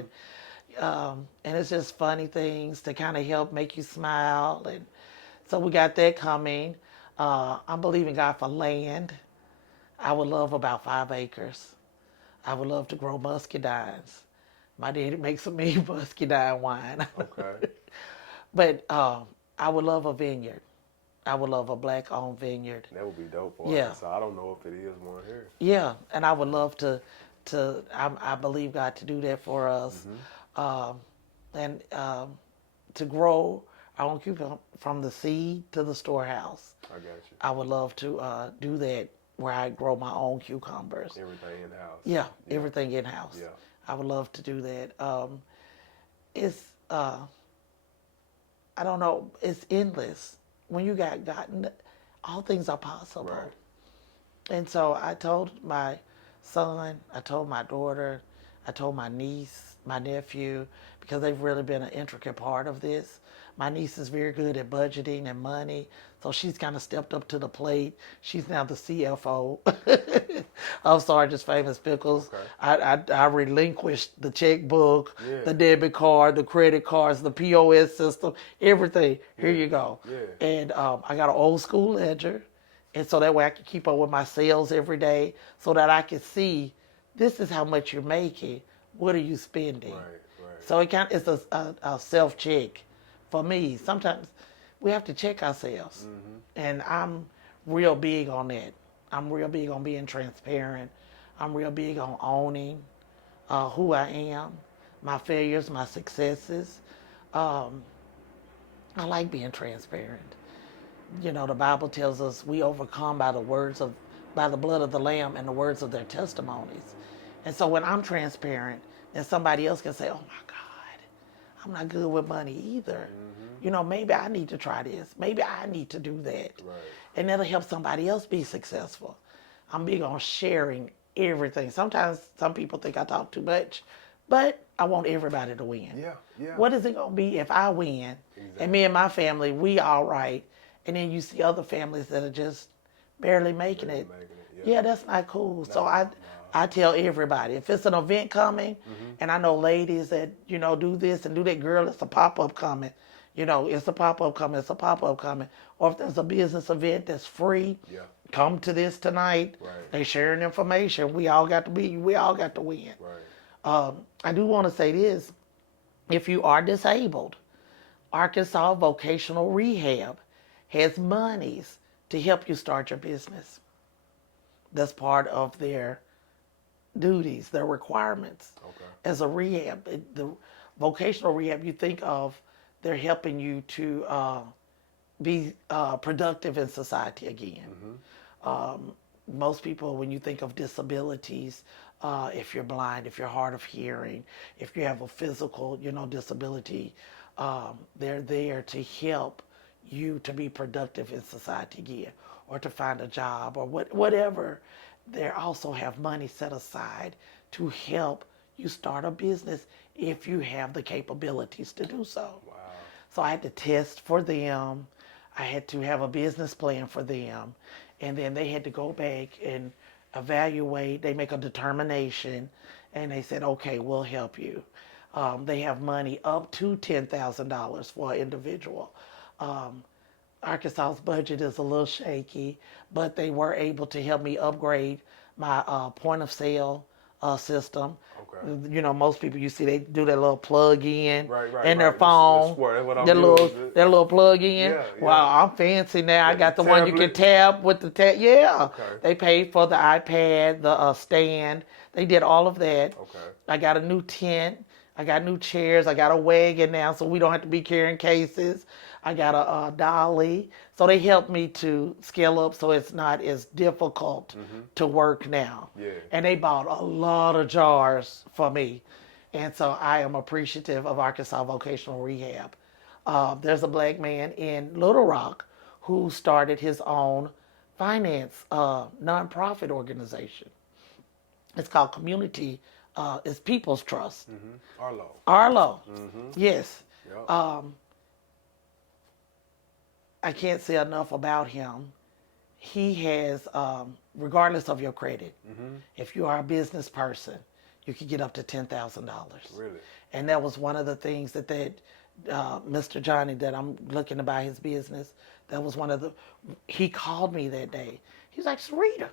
And it's just funny things to kind of help make you smile. And so we got that coming. I'm believing God for land. I would love about 5 acres. I would love to grow muscadines. My daddy makes a mean muscadine wine. Okay. But I would love a vineyard. I would love a black-owned vineyard. That would be dope for Yeah. us. So I don't know if it is one here. Yeah, and I would love to I believe God to do that for us. And to grow our own cucumber from the seed to the storehouse. I got you. I would love to do that where I grow my own cucumbers. Everything in house. Yeah, everything in-house. Yeah. I would love to do that. It's, I don't know, it's endless. When you got gotten, all things are possible. Right. And so I told my son, I told my daughter, I told my niece, my nephew, because they've really been an intricate part of this. My niece is very good at budgeting and money, so she's kind of stepped up to the plate. She's now the CFO of Sarge's Famous Pickles. Okay. I relinquished the checkbook, Yeah. the debit card, the credit cards, the POS system, everything. Here you go. Yeah. And I got an old school ledger, and so that way I can keep up with my sales every day, so that I can see this is how much you're making. What are you spending? Right. Right. So it's a self check for me. Sometimes we have to check ourselves, and I'm real big on that. I'm real big on being transparent. I'm real big on owning who I am, my failures, my successes. I like being transparent. The Bible tells us we overcome by the blood of the Lamb and the words of their testimonies. And so when I'm transparent, then somebody else can say, oh my God, I'm not good with money either. Maybe I need to try this. Maybe I need to do that. Right. And that'll help somebody else be successful. I'm big on sharing everything. Sometimes some people think I talk too much, but I want everybody to win. Yeah. Yeah. What is it going to be if I win and me and my family, we all right, and then you see other families that are just barely making it. Yeah, that's not cool. So I tell everybody, if it's an event coming, and I know ladies that, do this and do that, girl, it's a pop-up coming. It's a pop-up coming, it's a pop-up coming. Or if there's a business event that's free, come to this tonight. Right. They sharing information. We all got to win. Right. I do want to say this. If you are disabled, Arkansas Vocational Rehab has monies to help you start your business. That's part of their duties, their requirements. Okay. As a rehab, the vocational rehab, you think of, they're helping you to be productive in society again. Most people, when you think of disabilities, if you're blind, if you're hard of hearing, if you have a physical, disability, they're there to help you to be productive in society again, or to find a job, or whatever. They also have money set aside to help you start a business if you have the capabilities to do so. Wow. So I had to test for them. I had to have a business plan for them. And then they had to go back and evaluate. They make a determination, and they said, okay, we'll help you. They have money up to $10,000 for an individual. Arkansas's budget is a little shaky, but they were able to help me upgrade my point of sale system. Okay. You know, most people you see they do that little plug in Right, in their phone. That's what I'm That little plug in. Yeah, Well, yeah. I'm fancy now. I Like got the the one you can tablet? tap with the tab. Yeah. Okay. They paid for the iPad, the stand. They did all of that. Okay. I got a new tent. I got new chairs. I got a wagon now, so we don't have to be carrying cases. I got a dolly. So they helped me to scale up so it's not as difficult to work now. Yeah. And they bought a lot of jars for me. And so I am appreciative of Arkansas Vocational Rehab. There's a black man in Little Rock who started his own finance nonprofit organization. It's called it's People's Trust. ARLO. ARLO. Yes. Yep. I can't say enough about him. He has, regardless of your credit, if you are a business person, you can get up to $10,000. Really? And that was one of the things that Mr. Johnny, that I'm looking to buy his business, that was one of he called me that day. He's like, Seretta,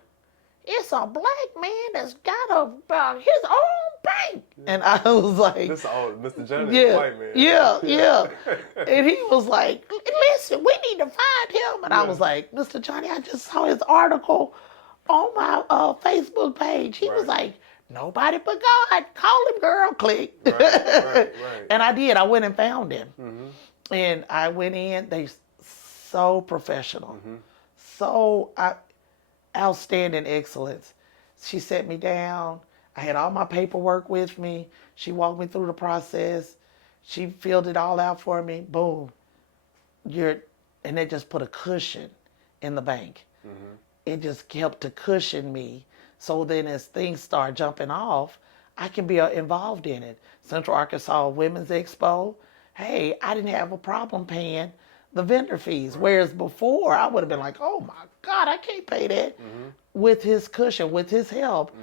it's a black man that's got his own bank. And I was like, This old Mr. Johnny, yeah, white man. yeah. And he was like, listen, we need to find him. And I was like, Mr. Johnny, I just saw his article on my Facebook page. He was like, nobody but God. Call him, girl. Click. Right. And I did. I went and found him. And I went in. They so professional. So outstanding excellence. She set me down. I had all my paperwork with me. She walked me through the process. She filled it all out for me. Boom. And they just put a cushion in the bank. It just helped to cushion me. So then as things start jumping off, I can be involved in it. Central Arkansas Women's Expo. Hey, I didn't have a problem paying the vendor fees. Whereas before, I would have been like, oh my God, I can't pay that. With his cushion, with his help,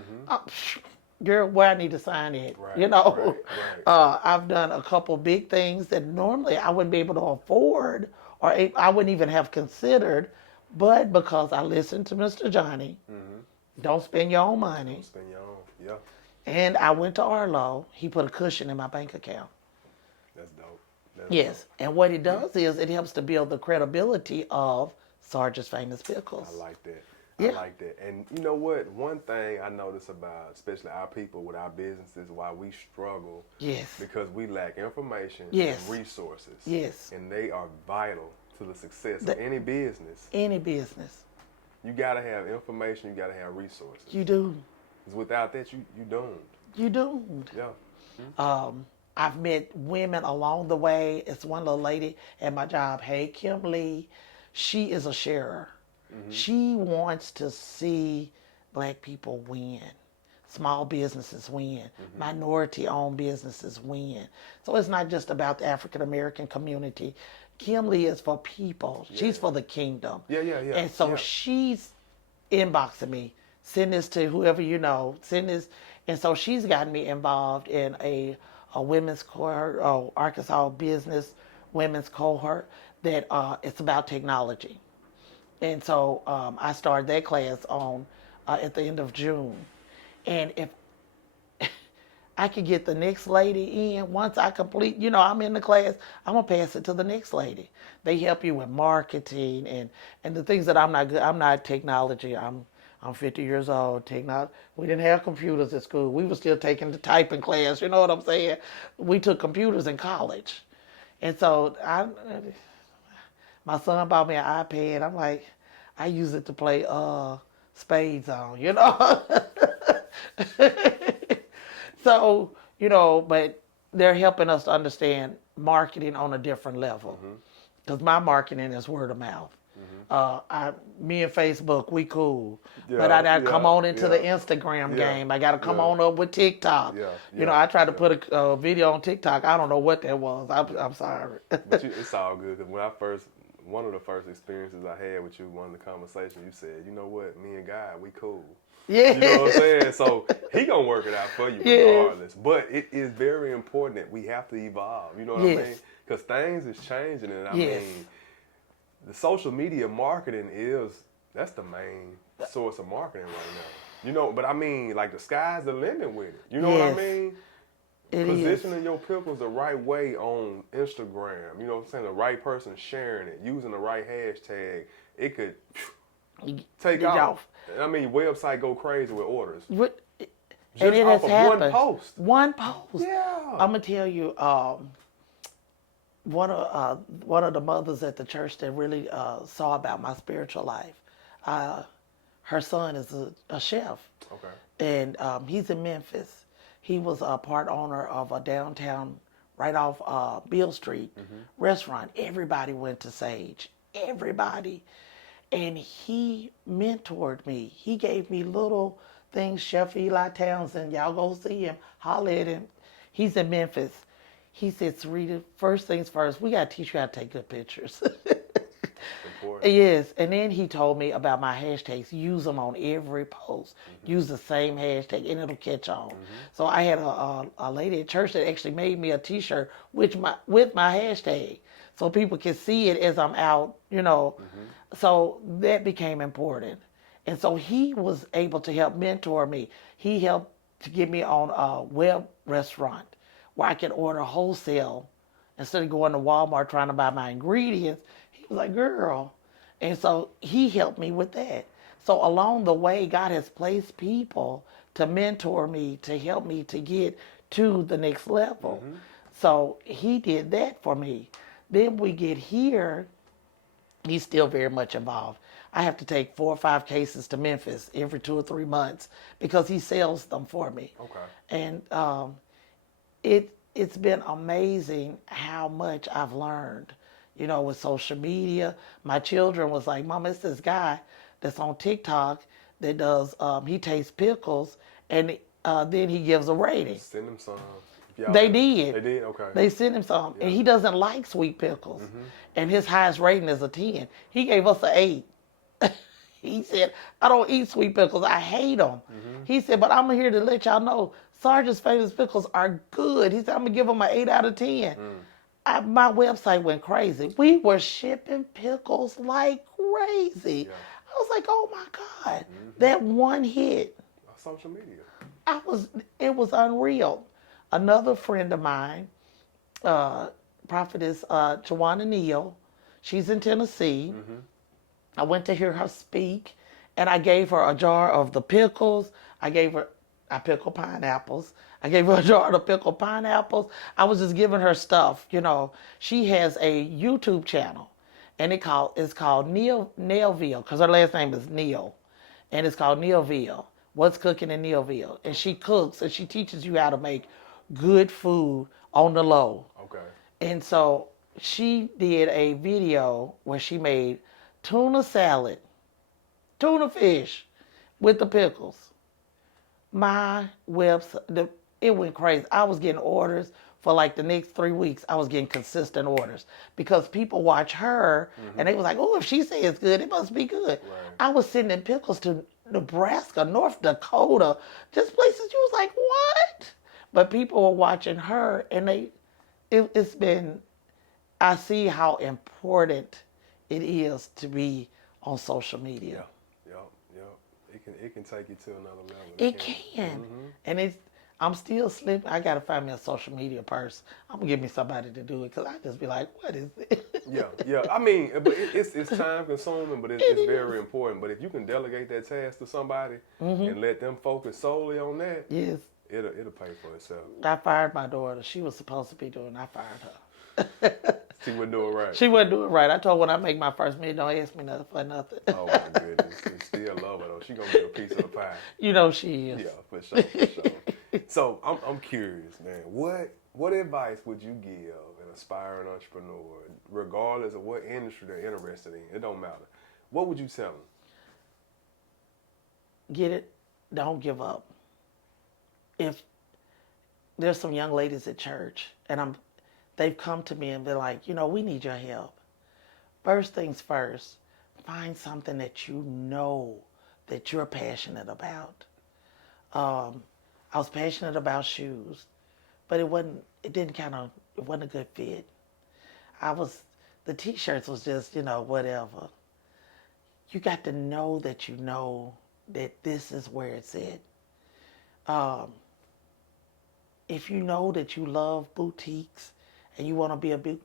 girl, where I need to sign it. Right. I've done a couple big things that normally I wouldn't be able to afford, or I wouldn't even have considered, but because I listened to Mr. Johnny, don't spend your own money. Don't spend your own, yeah. And I went to ARLO. He put a cushion in my bank account. That's dope. Yes, and what it does is it helps to build the credibility of Sarge's Famous Pickles. I like that. Yeah. I like that. And you know what? One thing I notice about, especially our people with our businesses, why we struggle. Yes. Because we lack information Yes. and resources. Yes. And they are vital to the success of any business. Any business. You got to have information. You got to have resources. You do. Because without that, you doomed. You doomed. Yeah. I've met women along the way. It's one little lady at my job. Hey, Kim Lee. She is a sharer. She wants to see black people win. Small businesses win. Minority-owned businesses win. So it's not just about the African-American community. Kim Lee is for people. Yeah. She's for the kingdom. Yeah. And so she's inboxing me. Send this to whoever you know. Send this. And so she's gotten me involved in a women's cohort, Arkansas business women's cohort that it's about technology. And so I started that class at the end of June. And if I could get the next lady in, once I complete, I'm in the class, I'm going to pass it to the next lady. They help you with marketing and the things that I'm not good. I'm not technology. I'm 50 years old. We didn't have computers at school. We were still taking the typing class. You know what I'm saying? We took computers in college. And so my son bought me an iPad. I'm like, I use it to play spades on, So, but they're helping us to understand marketing on a different level. Because my marketing is word of mouth. Me and Facebook, we cool. But I got to come on into the Instagram game. I got to come on up with TikTok. I tried to put a video on TikTok. I don't know what that was. I'm sorry. But it's all good. Because one of the first experiences I had with you, one of the conversations, you said, you know what, me and God, we cool. Yeah. You know what I'm saying? So he gonna work it out for you regardless. But it is very important that we have to evolve. You know what I mean? Because things is changing, and I mean, the social media marketing that's the main source of marketing right now. But I mean, like the sky's the limit with it. You know what I mean? It is. Positioning your pickles the right way on Instagram, you know what I'm saying? The right person sharing it, using the right hashtag, it could take Get off. I mean, website go crazy with orders. Just And it off has of happened. one post. One post. Yeah. I'm gonna tell you, one of the mothers at the church that really saw about my spiritual life. Her son is a chef. Okay. And he's in Memphis. He was a part owner of a downtown, right off Beale Street restaurant. Everybody went to Sage. Everybody. And he mentored me. He gave me little things. Chef Eli Townsend, y'all go see him. Holler at him. He's in Memphis. He said, Seretta, first things first, we got to teach you how to take good pictures. Important. Yes, and then he told me about my hashtags. Use them on every post. Use the same hashtag, and it'll catch on. So I had a lady at church that actually made me a T-shirt with my hashtag, so people can see it as I'm out. You know, so that became important. And so he was able to help mentor me. He helped to get me on a web restaurant where I could order wholesale instead of going to Walmart trying to buy my ingredients. He was like, girl. And so he helped me with that. So along the way, God has placed people to mentor me, to help me to get to the next level. So he did that for me. Then we get here, he's still very much involved. I have to take 4 or 5 cases to Memphis every 2 or 3 months because he sells them for me. Okay. And it's been amazing how much I've learned, you know, with social media. My children was like, Mama, it's this guy that's on TikTok that does, he tastes pickles, and then he gives a rating. Send them some. They did. They did? Okay. They sent him some, and he doesn't like sweet pickles. And his highest rating is a 10. He gave us an 8. He said, I don't eat sweet pickles. I hate them. He said, but I'm here to let y'all know Sarge's famous pickles are good. He said, I'm going to give them an 8 out of 10. My website went crazy. We were shipping pickles like crazy. Yeah. I was like, oh my God, that one hit. Social media. It was unreal. Another friend of mine, prophetess Joanna Neal, she's in Tennessee. I went to hear her speak, and I gave her a jar of the pickles. I pickle pineapples. I gave her a jar of the pickled pineapples. I was just giving her stuff, you know. She has a YouTube channel, and it's called Neilville, because her last name is Neal, and it's called Neilville. What's Cooking in Neilville? And she cooks, and she teaches you how to make good food on the low. Okay. And so she did a video where she made tuna salad, tuna fish with the pickles. My website, it went crazy. I was getting orders for like the next 3 weeks. I was getting consistent orders because people watch her and they was like, oh, if she says it's good, it must be good. Right. I was sending pickles to Nebraska, North Dakota, just places you was like, what? But people were watching her, and it's been, I see how important it is to be on social media. Yeah. It can take you to another level. It can. And I'm still slipping. I got to find me a social media person. I'm going to give me somebody to do it because I just be like, what is it? Yeah. I mean, but it's time consuming, but it's very important. But if you can delegate that task to somebody and let them focus solely on that, Yes. it'll pay for itself. I fired my daughter. She was supposed to be doing it. I fired her. She wouldn't do it right. She wasn't doing it right. I told her when I make my first million, don't ask me nothing for nothing. Oh my goodness. You still love her though. She gonna get a piece of the pie. You know she is. Yeah, for sure. So I'm curious, man. What advice would you give an aspiring entrepreneur, regardless of what industry they're interested in? It don't matter. What would you tell them? Get it. Don't give up. If there's some young ladies at church and they've come to me and been like, you know, we need your help. First things first, find something that you know that you're passionate about. I was passionate about shoes, but it wasn't a good fit. The t-shirts was just, you know, whatever. You got to know that this is where it's at. if you know that you love boutiques and you want to be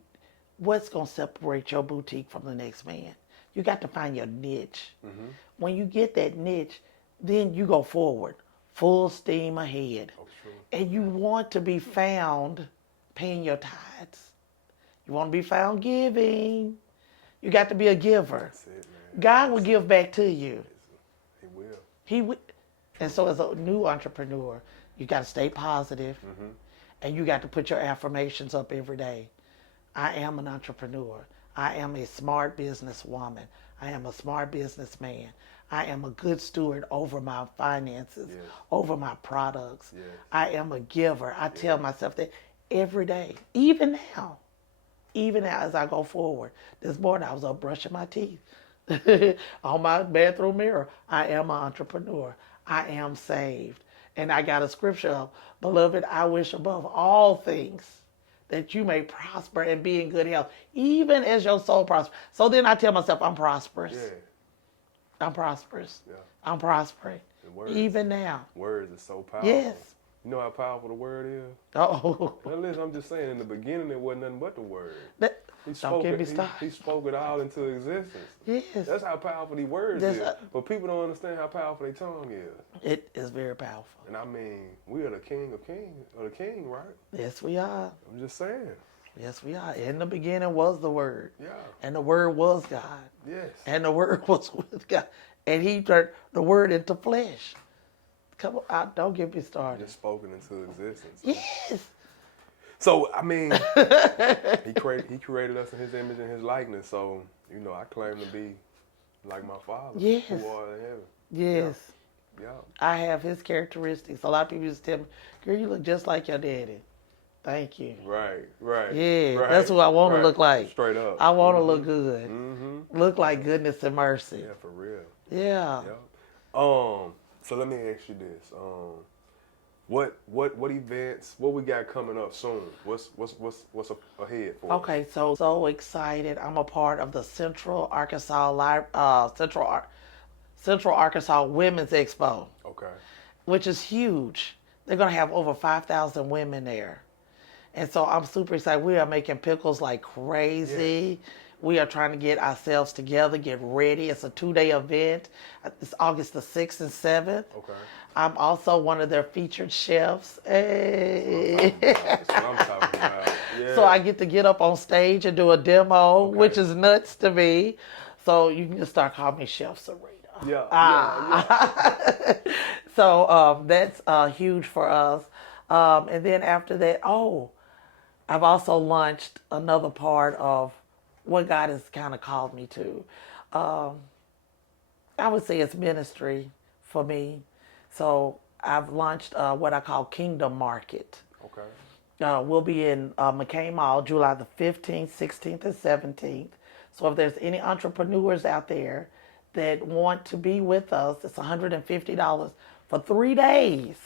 what's going to separate your boutique from the next man? You got to find your niche. When you get that niche, then you go forward, full steam ahead. Oh, true. And you want to be found paying your tithes. You want to be found giving. You got to be a giver. That's it, man. God will give back to you. He will. He will. And so as a new entrepreneur, you got to stay positive, and you got to put your affirmations up every day. I am an entrepreneur. I am a smart businesswoman. I am a smart businessman. I am a good steward over my finances, over my products. I am a giver. I tell myself that every day, even now as I go forward. This morning I was up brushing my teeth on my bathroom mirror. I am an entrepreneur. I am saved. And I got a scripture up. Beloved, I wish above all things that you may prosper and be in good health, even as your soul prospers. So then I tell myself, I'm prosperous. Yeah. I'm prosperous. Yeah. I'm prospering. Even now. Words is so powerful. Yes. You know how powerful the word is? Oh. Well, listen, I'm just saying, in the beginning, it wasn't nothing but the word. Don't get me started. He spoke it all into existence. Yes. That's how powerful these words is. But people don't understand how powerful their tongue is. It is very powerful. And I mean, we are the king of kings, or the king, right? Yes, we are. I'm just saying. Yes, we are. In the beginning was the Word. Yeah. And the Word was God. Yes. And the Word was with God. And He turned the Word into flesh. Come on, don't get me started. Just spoken into existence. Yes. So, I mean, he created us in His image and His likeness. So, you know, I claim to be like my Father. Yes. Who are in heaven. Yes. Yeah. I have His characteristics. A lot of people used to tell me, girl, you look just like your daddy. Thank you. Right. Yeah, right, that's what I want to look like. Straight up. I want to look good. Look like goodness and mercy. Yeah, for real. Yeah. So let me ask you this. What events? What we got coming up soon? What's ahead for us? Okay, so excited! I'm a part of the Central Arkansas Women's Expo. Okay. Which is huge. They're gonna have over 5,000 women there, and so I'm super excited. We are making pickles like crazy. Yes. We are trying to get ourselves together, get ready. It's a 2-day event. It's August the 6th and 7th. Okay. I'm also one of their featured chefs. Hey. That's what I'm talking about. Yeah. So I get to get up on stage and do a demo, which is nuts to me. So you can just start calling me Chef Seretta. Yeah. So that's huge for us. And then after that, I've also launched another part of what God has kind of called me to. I would say it's ministry for me. So I've launched what I call Kingdom Market. Okay. We'll be in McCain Mall, July the 15th, 16th, and 17th. So if there's any entrepreneurs out there that want to be with us, it's $150 for 3 days.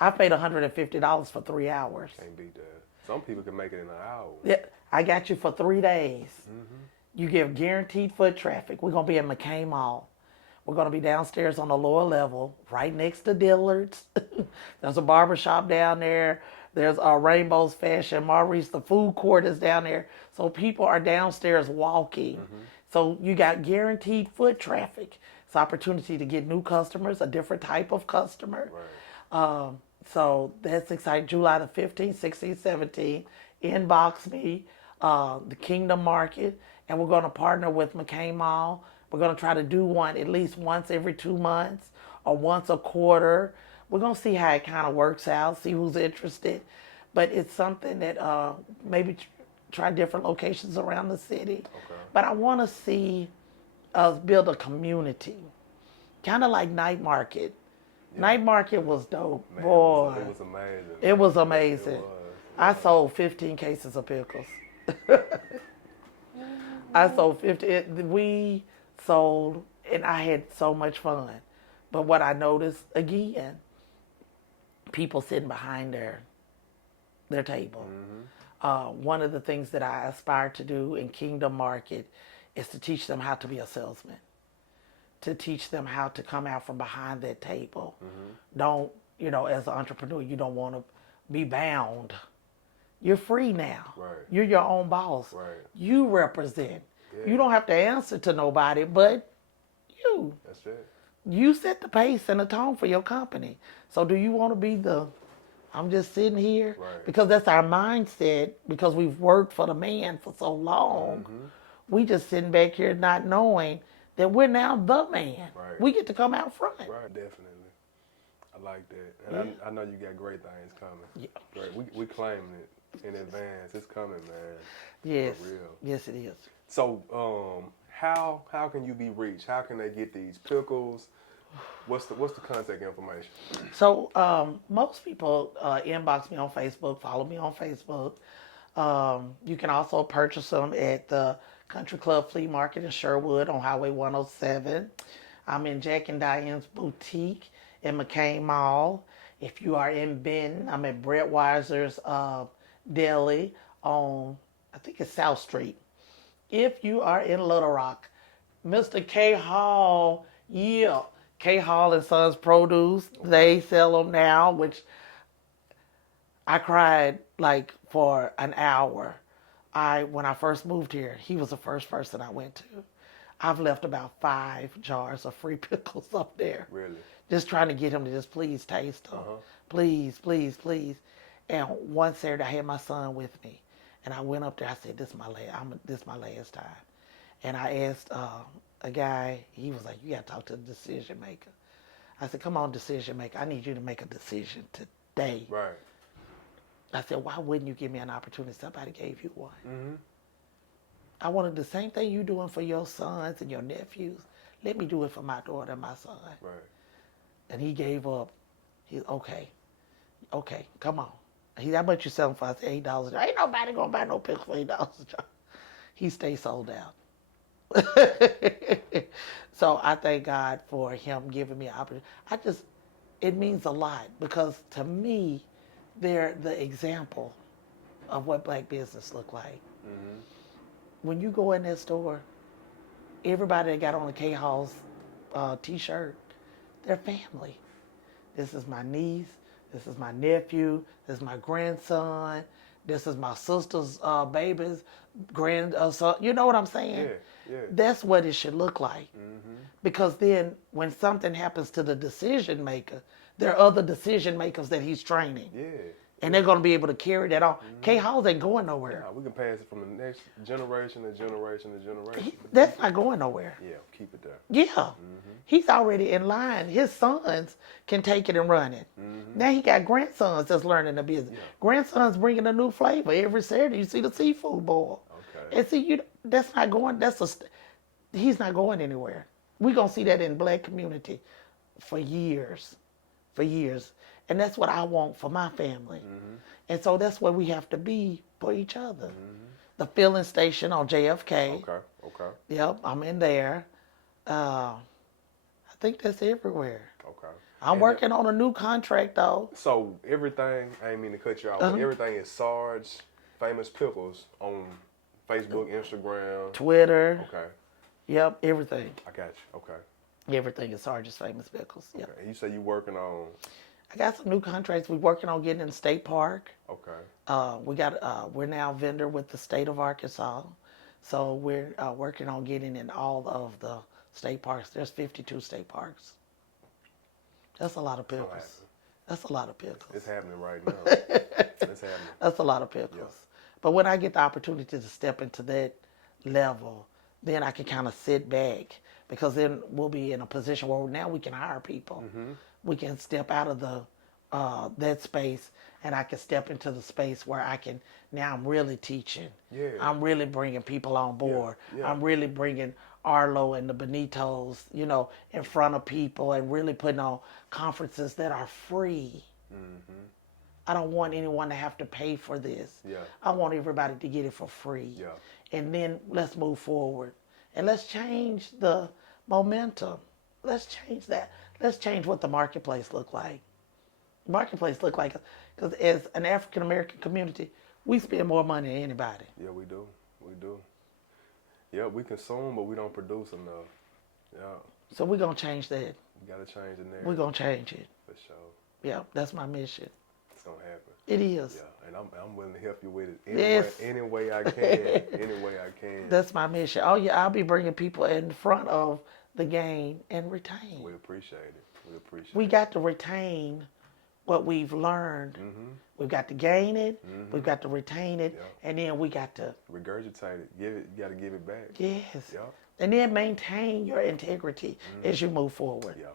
I paid $150 for 3 hours. Can't beat that. Some people can make it in an hour. Yeah, I got you for 3 days. You get guaranteed foot traffic. We're going to be at McCain Mall. We're going to be downstairs on the lower level, right next to Dillard's. There's a barbershop down there. There's Rainbow's Fashion. Maurice, the food court is down there. So people are downstairs walking. So you got guaranteed foot traffic. It's opportunity to get new customers, a different type of customer. Right. So that's exciting. July the 15th, 16th, 17th. Inbox me, the Kingdom Market. And we're going to partner with McCain Mall. We're going to try to do one at least once every 2 months or once a quarter. We're going to see how it kind of works out, see who's interested. But it's something that maybe try different locations around the city. Okay. But I want to see us build a community, kind of like Night Market. Yeah. Night Market was dope. Man, boy. It was amazing. It was amazing. It was. I sold 15 cases of pickles. I sold 50. We sold, and I had so much fun. But what I noticed, again, people sitting behind their table. One of the things that I aspire to do in Kingdom Market is to teach them how to be a salesman, to teach them how to come out from behind that table. Don't, as an entrepreneur, you don't want to be bound. You're free now. Right. You're your own boss. Right. You represent. Yeah. You don't have to answer to nobody but you. That's it. You set the pace and the tone for your company. So do you want to be I'm just sitting here? Right. Because that's our mindset, because we've worked for the man for so long. We just sitting back here not knowing that we're now the man. Right. We get to come out front. Right, definitely. I like that. And I know you got great things coming. Yeah. Great. We claiming it in advance. It's coming, man. Yes. For real. Yes, it is. So, how can you be reached? How can they get these pickles? What's the contact information? So most people inbox me on Facebook, follow me on Facebook. You can also purchase them at the Country Club Flea Market in Sherwood on Highway 107. I'm in Jack and Diane's Boutique in McCain Mall. If you are in Benton, I'm at Brett Weiser's Deli on, I think it's South Street. If you are in Little Rock, Mr. K. Hall, yeah. K. Hall and Sons Produce, they sell them now, which I cried like for an hour. When I first moved here, he was the first person I went to. I've left about 5 jars of free pickles up there. Really? Just trying to get him to just please taste them. Please, please, please. And one Saturday I had my son with me. And I went up there, I said, this is my last time. And I asked a guy, he was like, you got to talk to the decision maker. I said, come on, decision maker, I need you to make a decision today. Right. I said, why wouldn't you give me an opportunity? Somebody gave you one. I wanted the same thing you doing for your sons and your nephews. Let me do it for my daughter and my son. Right. And he gave up. Okay, come on. How much you selling for? I said, $8 a jar. Ain't nobody gonna buy no pickle for $8 a jar. He stayed sold out. So I thank God for him giving me an opportunity. It means a lot, because to me, they're the example of what black business look like. When you go in that store, everybody that got on the K Hall's t-shirt, they're family. This is my niece, this is my nephew, this is my grandson, this is my sister's baby's grandson. You know what I'm saying? Yeah. That's what it should look like. Because then when something happens to the decision maker, there are other decision makers that he's training. Yeah. And they're going to be able to carry that on. K Halls ain't going nowhere. Yeah, we can pass it from the next generation to generation to generation. That's not going nowhere. Yeah, keep it there. Yeah. He's already in line. His sons can take it and run it. Now he got grandsons that's learning the business. Yeah. Grandsons bringing a new flavor every Saturday. You see the seafood boil. Okay. And see, that's not going, he's not going anywhere. We're going to see that in black community for years. And that's what I want for my family. And so that's where we have to be for each other. The filling station on JFK. Okay. Yep, I'm in there. I think that's everywhere. Okay. I'm working on a new contract though. So everything, I ain't mean to cut you off, but everything is Sarge Famous Pickles on Facebook, Instagram. Twitter. Okay. Yep, everything. I got you. Okay. Everything is Sarge's Famous Pickles. Yep. Okay. And you say you working on. I got some new contracts. We're working on getting in the state park. Okay. We're now a vendor with the state of Arkansas. So we're working on getting in all of the state parks. There's 52 state parks. That's a lot of pickles. That's a lot of pickles. It's happening right now. It's happening. That's a lot of pickles. Yeah. But when I get the opportunity to step into that level, then I can kind of sit back, because then we'll be in a position where now we can hire people. We can step out of the that space, and I can step into the space where now I'm really teaching. Yeah. I'm really bringing people on board. Yeah. I'm really bringing ARLO and the Benitos, in front of people, and really putting on conferences that are free. I don't want anyone to have to pay for this. Yeah. I want everybody to get it for free. Yeah. And then let's move forward. And let's change the momentum. Let's change that. Let's change what the marketplace look like. Marketplace look like, because as an African American community, we spend more money than anybody. Yeah, we do. Yeah, we consume, but we don't produce enough. Yeah. So we're going to change that. We got to change the narrative. We're going to change it. For sure. Yeah, that's my mission. It's gonna happen. It is. Yeah, and I'm willing to help you with it Yes. any way I can. Any way I can. That's my mission. Oh yeah, I'll be bringing people in front of the game and retain. We appreciate it. We appreciate We it. got to retain what we've learned. We've got to gain it. We've got to retain it, and then we got to Regurgitate it. Give it. You got to give it back. yes, Yeah. and then maintain your integrity as you move forward. Yeah.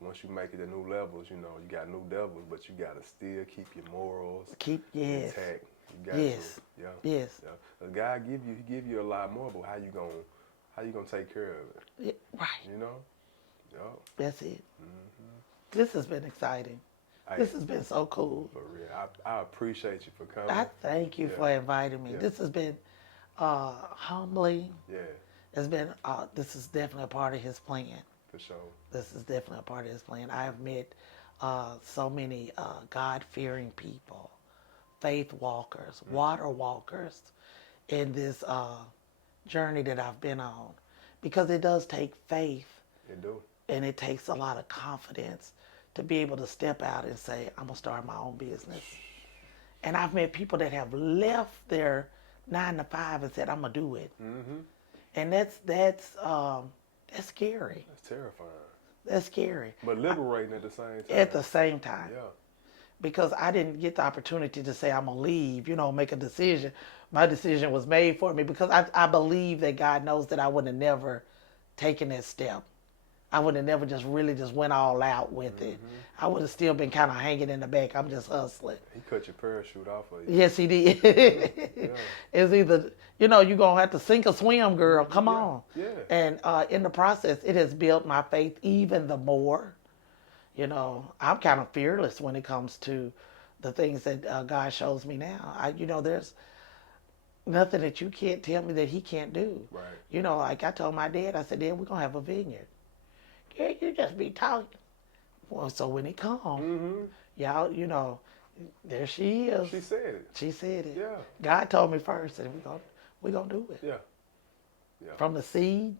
Once you make it to new levels, you know, you got new levels, but you got to still keep your morals Keep yes, intact. You got yes, to. Yeah. yes, Yeah. The God give you a lot more, but how you gonna take care of it? yeah, right. You know? Yeah. That's it. This has been exciting. Hey, This has been so cool. for real. I appreciate you for coming. I thank you for inviting me. Yeah. This has been humbling. Yeah, It's been. This is definitely a part of His plan. for sure. This is definitely a part of His plan. I have met so many God-fearing people, faith walkers, water walkers in this journey that I've been on. Because it does take faith It do. and it takes a lot of confidence to be able to step out and say, I'm going to start my own business. And I've met people that have left their 9 to 5 and said, I'm going to do it. And that's scary. That's terrifying. That's scary. But liberating at the same time. At the same time. Yeah. Because I didn't get the opportunity to say, I'm going to leave, make a decision. My decision was made for me because I believe that God knows that I would have never taken that step. I would have never just went all out with it. I would have still been kind of hanging in the back. I'm just hustling. He cut your parachute off of you. Yes, he did. It's either, you're going to have to sink or swim, girl. Come on. Yeah. And in the process, it has built my faith even the more. I'm kind of fearless when it comes to the things that God shows me now. There's nothing that you can't tell me that He can't do. Right. Like I told my dad, I said, Dad, we're going to have a vineyard. Yeah, you just be talking. Well, so when it comes, y'all, there she is. She said it. She said it. Yeah. God told me first, and we're gonna do it. Yeah. Yeah. From the seed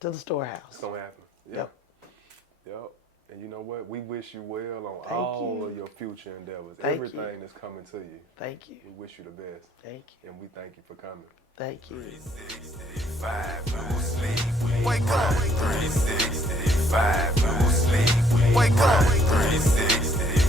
to the storehouse. It's gonna happen. Yeah. Yep. Yep. And you know what? We wish you well on Thank all you. of your future endeavors. Thank Everything that's coming to you. Thank you. We wish you the best. Thank you. And we thank you for coming. Thank you. 365.